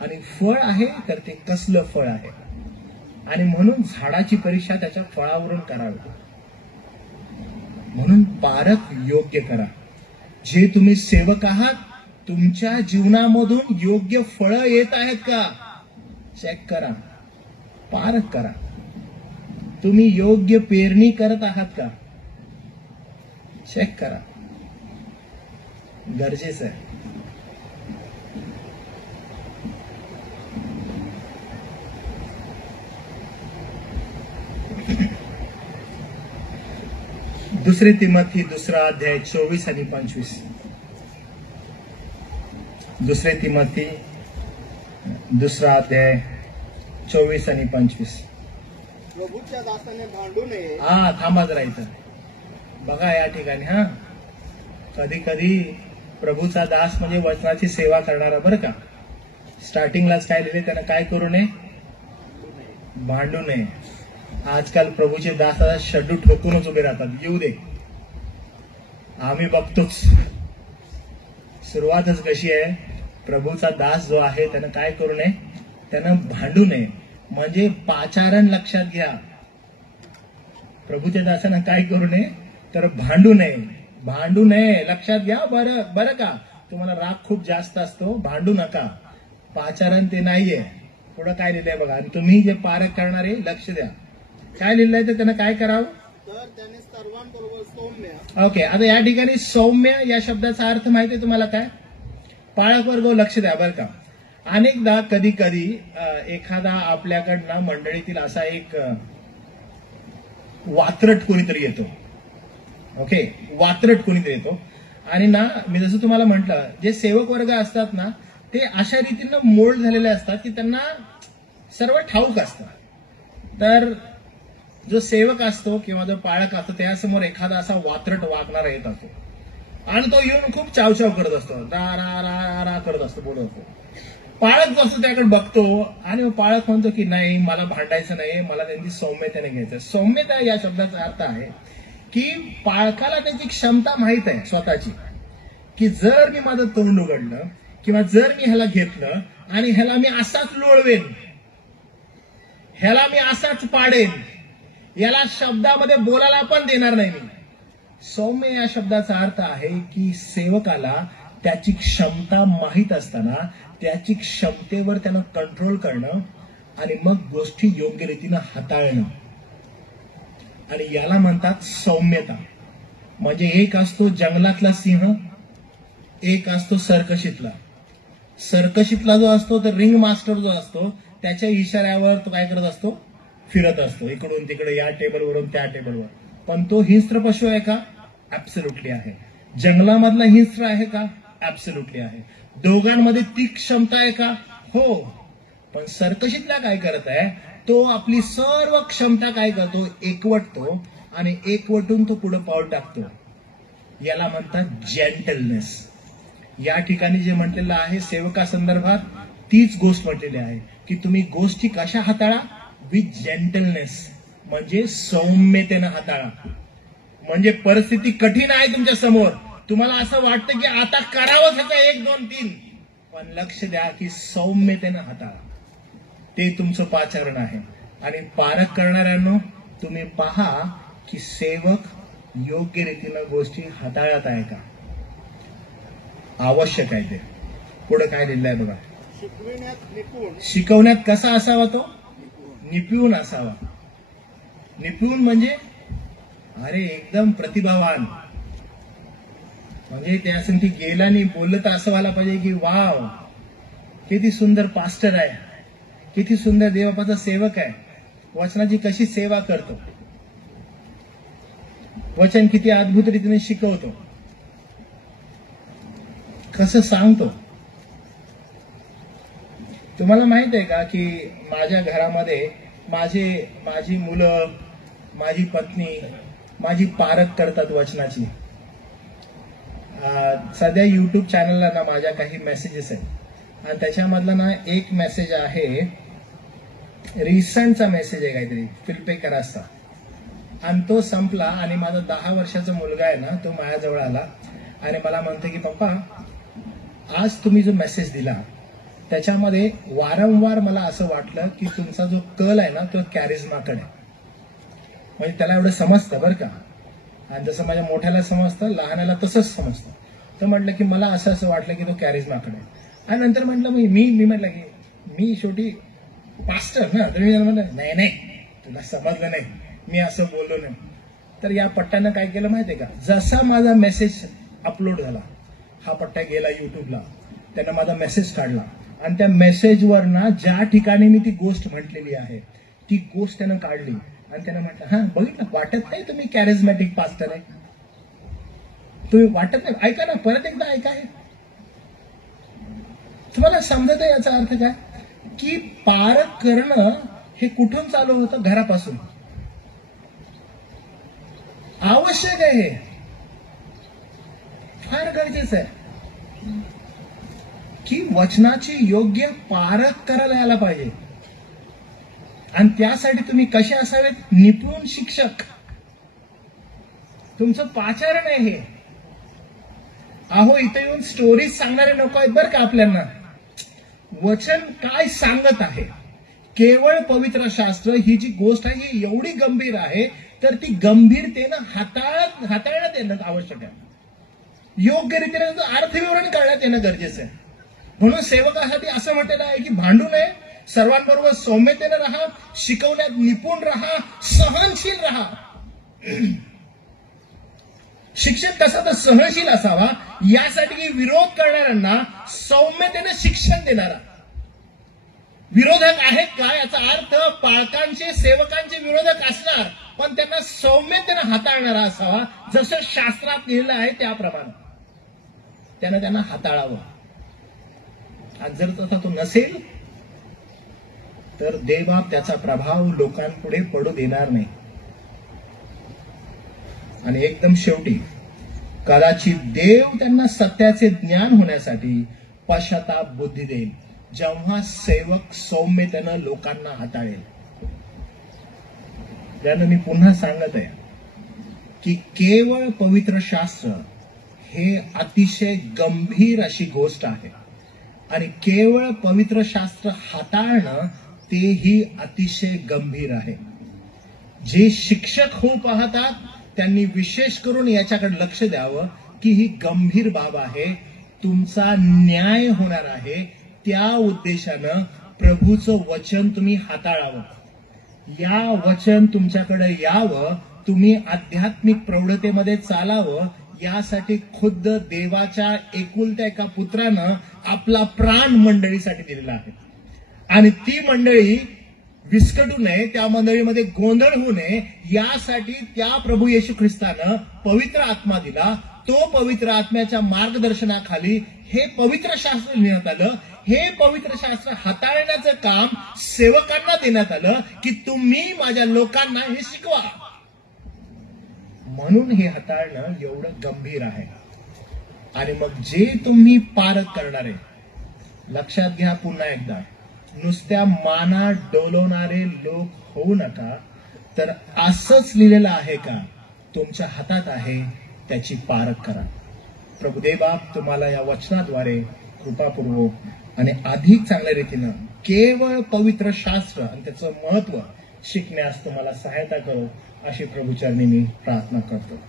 आणि फळ आहे तर ते कसलं फळ आहे. आणि म्हणून झाडाची परीक्षा त्याच्या फळावरून करावी. म्हणून पारख योग्य करा. जे तुम्ही सेवक आहात, तुमच्या जीवनामधून योग्य फळं येत आहेत का, चेक करा, पारख करा. तुम्ही योग्य पेरणी करत आहात का, चेक करा. गरजेचं आहे. दुसरे तिमोथी 2 अध्याय 24 आणि 25. दुसरे तिमोथी 2 अध्याय 24 आणि 25. प्रभूच्या दासाने भांडू नये. थांबा जरा इथं बघा या ठिकाणी. कधी कधी प्रभूचा दास म्हणजे वचनाची सेवा करणारा बरं का. स्टार्टिंगलाच काय लिहिले त्यानं, काय करू नये, भांडू नये. आजकाल प्रभूचे दास आता शड्डू ठोकूनच उभे राहतात, येऊ दे, आम्ही बघतोच. सुरुवातच कशी आहे, प्रभूचा दास जो आहे त्यानं काय करू नये, त्यानं भांडू नये. म्हणजे पाचारण लक्षात घ्या. प्रभूच्या दासांना काय करू नये तर भांडू नये लक्षात घ्या. बरं का, तुम्हाला राग खूप जास्त असतो, भांडू नका. पाचारण ते नाहीये. पुढं काय लिहिलंय बघा. आणि तुम्ही जे पारख करणारे लक्ष द्या. काय लिहिलंय तर त्यानं काय करावं. तर त्याने सर्वांबरोबर सौम्य. ओके, आता या ठिकाणी सौम्य या शब्दाचा अर्थ माहितीये तुम्हाला काय. पाळक वर्ग लक्ष द्या बरं का. अनेकदा कधी एखादा आपल्याकडनं मंडळीतील असा एक वात्रट कोणीतरी येतो. ओके, वात्रट कोणीतरी येतो आणि ना मी जसं तुम्हाला म्हटलं, जे सेवक वर्ग असतात ना ते अशा रीतीनं मोल्ड झालेले असतात की त्यांना सर्व ठाऊक असतं. तर जो सेवक असतो किंवा जो पाळक असतो त्यासमोर एखादा असा वात्रट वागणारा येत असतो आणि तो येऊन खूप चावचाव करत असतो, रा रा रा रा करत असतो, बोलत असतो. पाळक जो असतो त्याकडे बघतो आणि पाळक म्हणतो की नाही, मला भांडायचं नाही, मला त्यांची सौम्यतेने घ्यायचं. सौम्यता या शब्दाचा अर्थ आहे की पाळकाला त्याची क्षमता माहित आहे स्वतःची, की जर मी माझं तोंड उघडलं किंवा जर मी ह्याला घेतलं आणि ह्याला मी असाच लोळवेन, ह्याला मी असाच पाडेन, याला शब्दामध्ये बोलायला पण देणार नाही मी. सौम्य या शब्दाचा अर्थ आहे की सेवकाला त्याची क्षमता माहीत असताना त्याची क्षमतेवर त्यानं कंट्रोल करणं आणि मग गोष्टी योग्य रीतीनं हाताळणं, आणि याला म्हणतात सौम्यता. म्हणजे एक असतो जंगलातला सिंह, एक असतो सर्कशीतला. सर्कशीतला जो असतो तर रिंग मास्टर जो असतो त्याच्या इशाऱ्यावर तो काय करत असतो, फिरत असतो इकडून तिकडे, या टेबलवरून त्या टेबलवर. पण तो हिंस्त्र पशु आहे का? ऍब्सोल्युटली आहे. जंगलामधला हिंस्त्र आहे का? ऍब्सोल्युटली आहे. दोघांमध्ये ती क्षमता आहे का? हो. पण सर्कशीतला काय करत आहे, तो आपली सर्व क्षमता काय करतो, एकवटतो आणि एकवटून तो पुढे पाऊल टाकतो. याला म्हणतात जेंटलनेस. या ठिकाणी जे म्हटलेलं आहे सेवका संदर्भात तीच गोष्ट म्हटलेली आहे की तुम्ही गोष्टी कशा हाताळा, विथ जेंटलनेस, म्हणजे सौम्यतेनं हाताळा. म्हणजे परिस्थिती कठीण आहे तुमच्या समोर, तुम्हाला असं वाटतं की आता करावंच ह्याचं 1 2 3, पण लक्ष द्या की सौम्यतेनं हाताळा. ते तुमचं पाचारण आहे. आणि पारख करणाऱ्यांनो, तुम्ही पहा की सेवक योग्य रीतीनं गोष्टी हाताळत आहे का. आवश्यक आहे ते. पुढे काय लिहिलं आहे बघा. शिकविण्यात निपुण. शिकवण्यात कसा असावा तो, निपुण असावा. निपुण म्हणजे अरे एकदम प्रतिभावान. म्हणजे त्यासाठी गेला आणि बोललं तर असं व्हायला पाहिजे की वाव, किती सुंदर पास्टर आहे, किती सुंदर देवबापाचा सेवक आहे, वचनाची कशी सेवा करतो, वचन किती अद्भुत रीतीने शिकवतो, कसं सांगतो. तुम्हाला माहित आहे का की माझ्या घरामध्ये माझी मुलं, माझी पत्नी, माझी पारख करतात वचनाची. सध्या युट्यूब चॅनलला ना माझ्या काही मेसेजेस आहेत आणि त्याच्यामधला ना एक मेसेज आहे, रिसंटचा मेसेज आहे काहीतरी फिल्पेकराचा, आणि तो संपला आणि माझा 10 वर्षाचा मुलगा आहे ना तो माझ्याजवळ आला आणि मला म्हणतो की पप्पा, आज तुम्ही जो मेसेज दिला त्याच्यामध्ये वारंवार मला असं वाटलं की तुमचा जो कल आहे ना तो कॅरिझमाकडे आहे. म्हणजे त्याला एवढं समजतं बरं का, आणि जसं माझ्या मोठ्याला समजतं लहानाला तसंच समजतं. तर म्हटलं की मला असं वाटलं की तो कॅरिझमाकडे आहे. आणि नंतर म्हटलं मी म्हटलं की मी शेवटी पास्टर ना, तर मी म्हटलं नाही तुला समजलं नाही, मी असं बोललो नाही. तर या पट्ट्यानं काय केलं माहितीये का, जसा माझा मेसेज अपलोड झाला, हा पट्टा गेला युट्यूबला, त्यानं माझा मेसेज काढला आणि त्या मेसेजवर ना ज्या ठिकाणी मी ती गोष्ट म्हटलेली आहे ती गोष्ट त्यानं काढली आणि त्यानं म्हटलं, हा बघितलं, वाटत नाही तुम्ही कॅरिझमॅटिक पास्टर आहे, तुम्ही वाटत नाही, ऐका ना, परत एकदा ऐका. हे तुम्हाला समजत आहे याचा अर्थ काय, की पारख करणं हे कुठून चालू होतं, घरापासून. आवश्यक आहे, हे फार गरजेचं आहे की वचनाची योग्य पारख करायला यायला पाहिजे. आणि त्यासाठी तुम्ही कसे असावेत, निपुण शिक्षक. तुमचं पाचारण आहे हे. अहो इथे येऊन स्टोरीज सांगणारे नको आहेत बरं का आपल्याला. वचन काय सांगत आहे, केवळ पवित्र शास्त्र ही जी गोष्ट आहे ही एवढी गंभीर आहे, तर ती गंभीरतेनं हाताळण्यात येणं आवश्यक आहे. योग्य रीतीने त्याचं अर्थविवरण करण्यात येणं गरजेचं आहे. म्हणून सेवकासाठी असं म्हटलेलं आहे की भांडू नये, सर्वांबरोबर सौम्यतेने राहा, शिकवण्यात निपुण राहा, सहनशील राहा. शिक्षक कसा तर सहनशील असावा, यासाठी की विरोध करणाऱ्यांना सौम्यतेने शिक्षण देणारा. विरोधक आहेत का याचा अर्थ पालकांचे, सेवकांचे विरोधक असणार, पण त्यांना सौम्यतेने हाताळणारा असावा, जसं शास्त्रात लिहिलं आहे त्याप्रमाणे त्यानं त्यांना हाताळावं. आणि जर तसा तो नसेल तर देवबाप त्याचा प्रभाव लोकांपुढे पडू देणार नाही. आणि एकदम शेवटी कदाचित देव त्यांना सत्याचे ज्ञान होण्यासाठी पश्चाताप बुद्धी देईल, जेव्हा सेवक सौम्यतेनं लोकांना हाताळेल. त्यानं मी पुन्हा सांगत आहे की केवळ पवित्र शास्त्र हे अतिशय गंभीर अशी गोष्ट आहे, आणि केवळ पवित्र शास्त्र हाताळणं तेही अतिशय गंभीर आहे. जे शिक्षक होऊ पाहतात त्यांनी विशेष करून याच्याकडे लक्ष द्यावं की ही गंभीर बाब आहे, तुमचा न्याय होणार आहे. त्या उद्देशानं प्रभूचं वचन तुम्ही हाताळावं, या वचन तुमच्याकडे यावं, तुम्ही आध्यात्मिक प्रौढतेमध्ये चालावं, यासाठी खुद्द देवाच्या एकुलत्या एका पुत्रानं आपला प्राण मंडळीसाठी दिलेला आहे. आणि ती मंडळी विस्कटू नये, त्या मंडळीमध्ये गोंधळ होऊ नये, यासाठी त्या प्रभू येशू ख्रिस्तानं पवित्र आत्मा दिला. तो पवित्र आत्म्याच्या मार्गदर्शनाखाली हे पवित्र शास्त्र लिहिण्यात आलं. हे पवित्र शास्त्र हाताळण्याचं काम सेवकांना देण्यात आलं की तुम्ही माझ्या लोकांना हे शिकवा. म्हणून हे हाताळणं एवढं गंभीर आहे. आणि मग जे तुम्ही पारख करणारे, लक्षात घ्या पुन्हा एकदा, नुसत्या माना डोलवणारे लोक होऊ नका, तर असंच लिहिलेलं आहे का तुमच्या हातात आहे त्याची पारख करा. प्रभुदेव बाप तुम्हाला या वचनाद्वारे कृपापूर्वक आणि अधिक चांगल्या रीतीनं केवळ पवित्र शास्त्र आणि त्याचं महत्व शिकण्यास तुम्हाला सहायता करो, अशी प्रभुचरणी मी प्रार्थना करतो.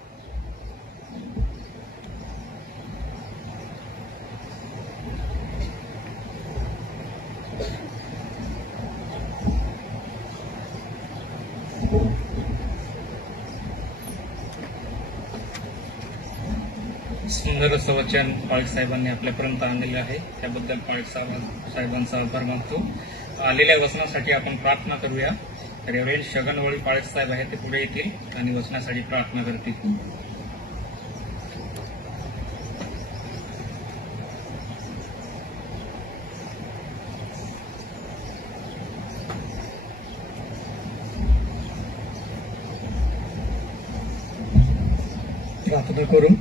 सुंदर असं वचन पाळक साहेबांनी आपल्यापर्यंत आणलेलं आहे, त्याबद्दल पाळक साहेबांचा आभार मानतो. आलेल्या वचनासाठी आपण प्रार्थना करूया. रेव्हरेंड छगनवळी पाळक साहेब आहेत, ते पुढे येतील आणि वचनासाठी प्रार्थना करतील. प्रार्थना करू.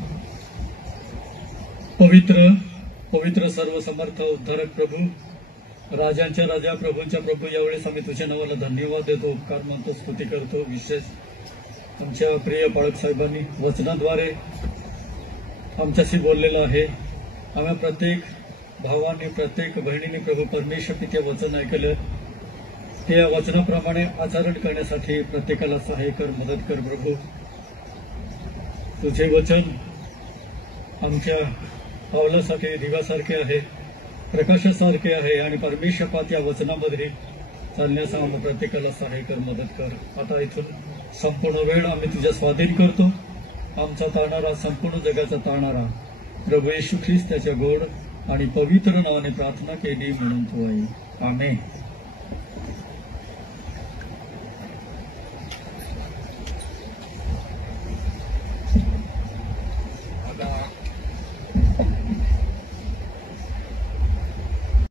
पवित्र पवित्र सर्व समर्थ उद्धारक प्रभू, राजांच्या राजा, प्रभूंच्या प्रभू, यावेळेस आम्ही तुझ्या नावाला धन्यवाद देतो, उपकार मानतो, स्तुती करतो. विशेष आमच्या प्रिय पाळक साहेबांनी वचनाद्वारे आमच्याशी बोललेलं आहे. आम्ही प्रत्येक भावाने, प्रत्येक बहिणीने प्रभू परमेश्वर पित्या वचन ऐकलं, ते या वचनाप्रमाणे आचरण करण्यासाठी प्रत्येकाला सहाय्य कर, मदत कर. प्रभू, तुझे वचन आमच्या पावलासाठी दिव्यासारखे आहे, प्रकाशासारखे आहे, आणि परमेश्वर या वचनामध्ये चालण्यास आम्हाला प्रत्येकाला सहाय्य कर, मदत कर. आता इथून संपूर्ण वेळ आम्ही तुझ्या स्वाधीन करतो. आमचा तारणारा, संपूर्ण जगाचा तारणारा प्रभू येशू ख्रिस्त त्याच्या गोड आणि पवित्र नावाने प्रार्थना केली म्हणून तू आहे. आमेन.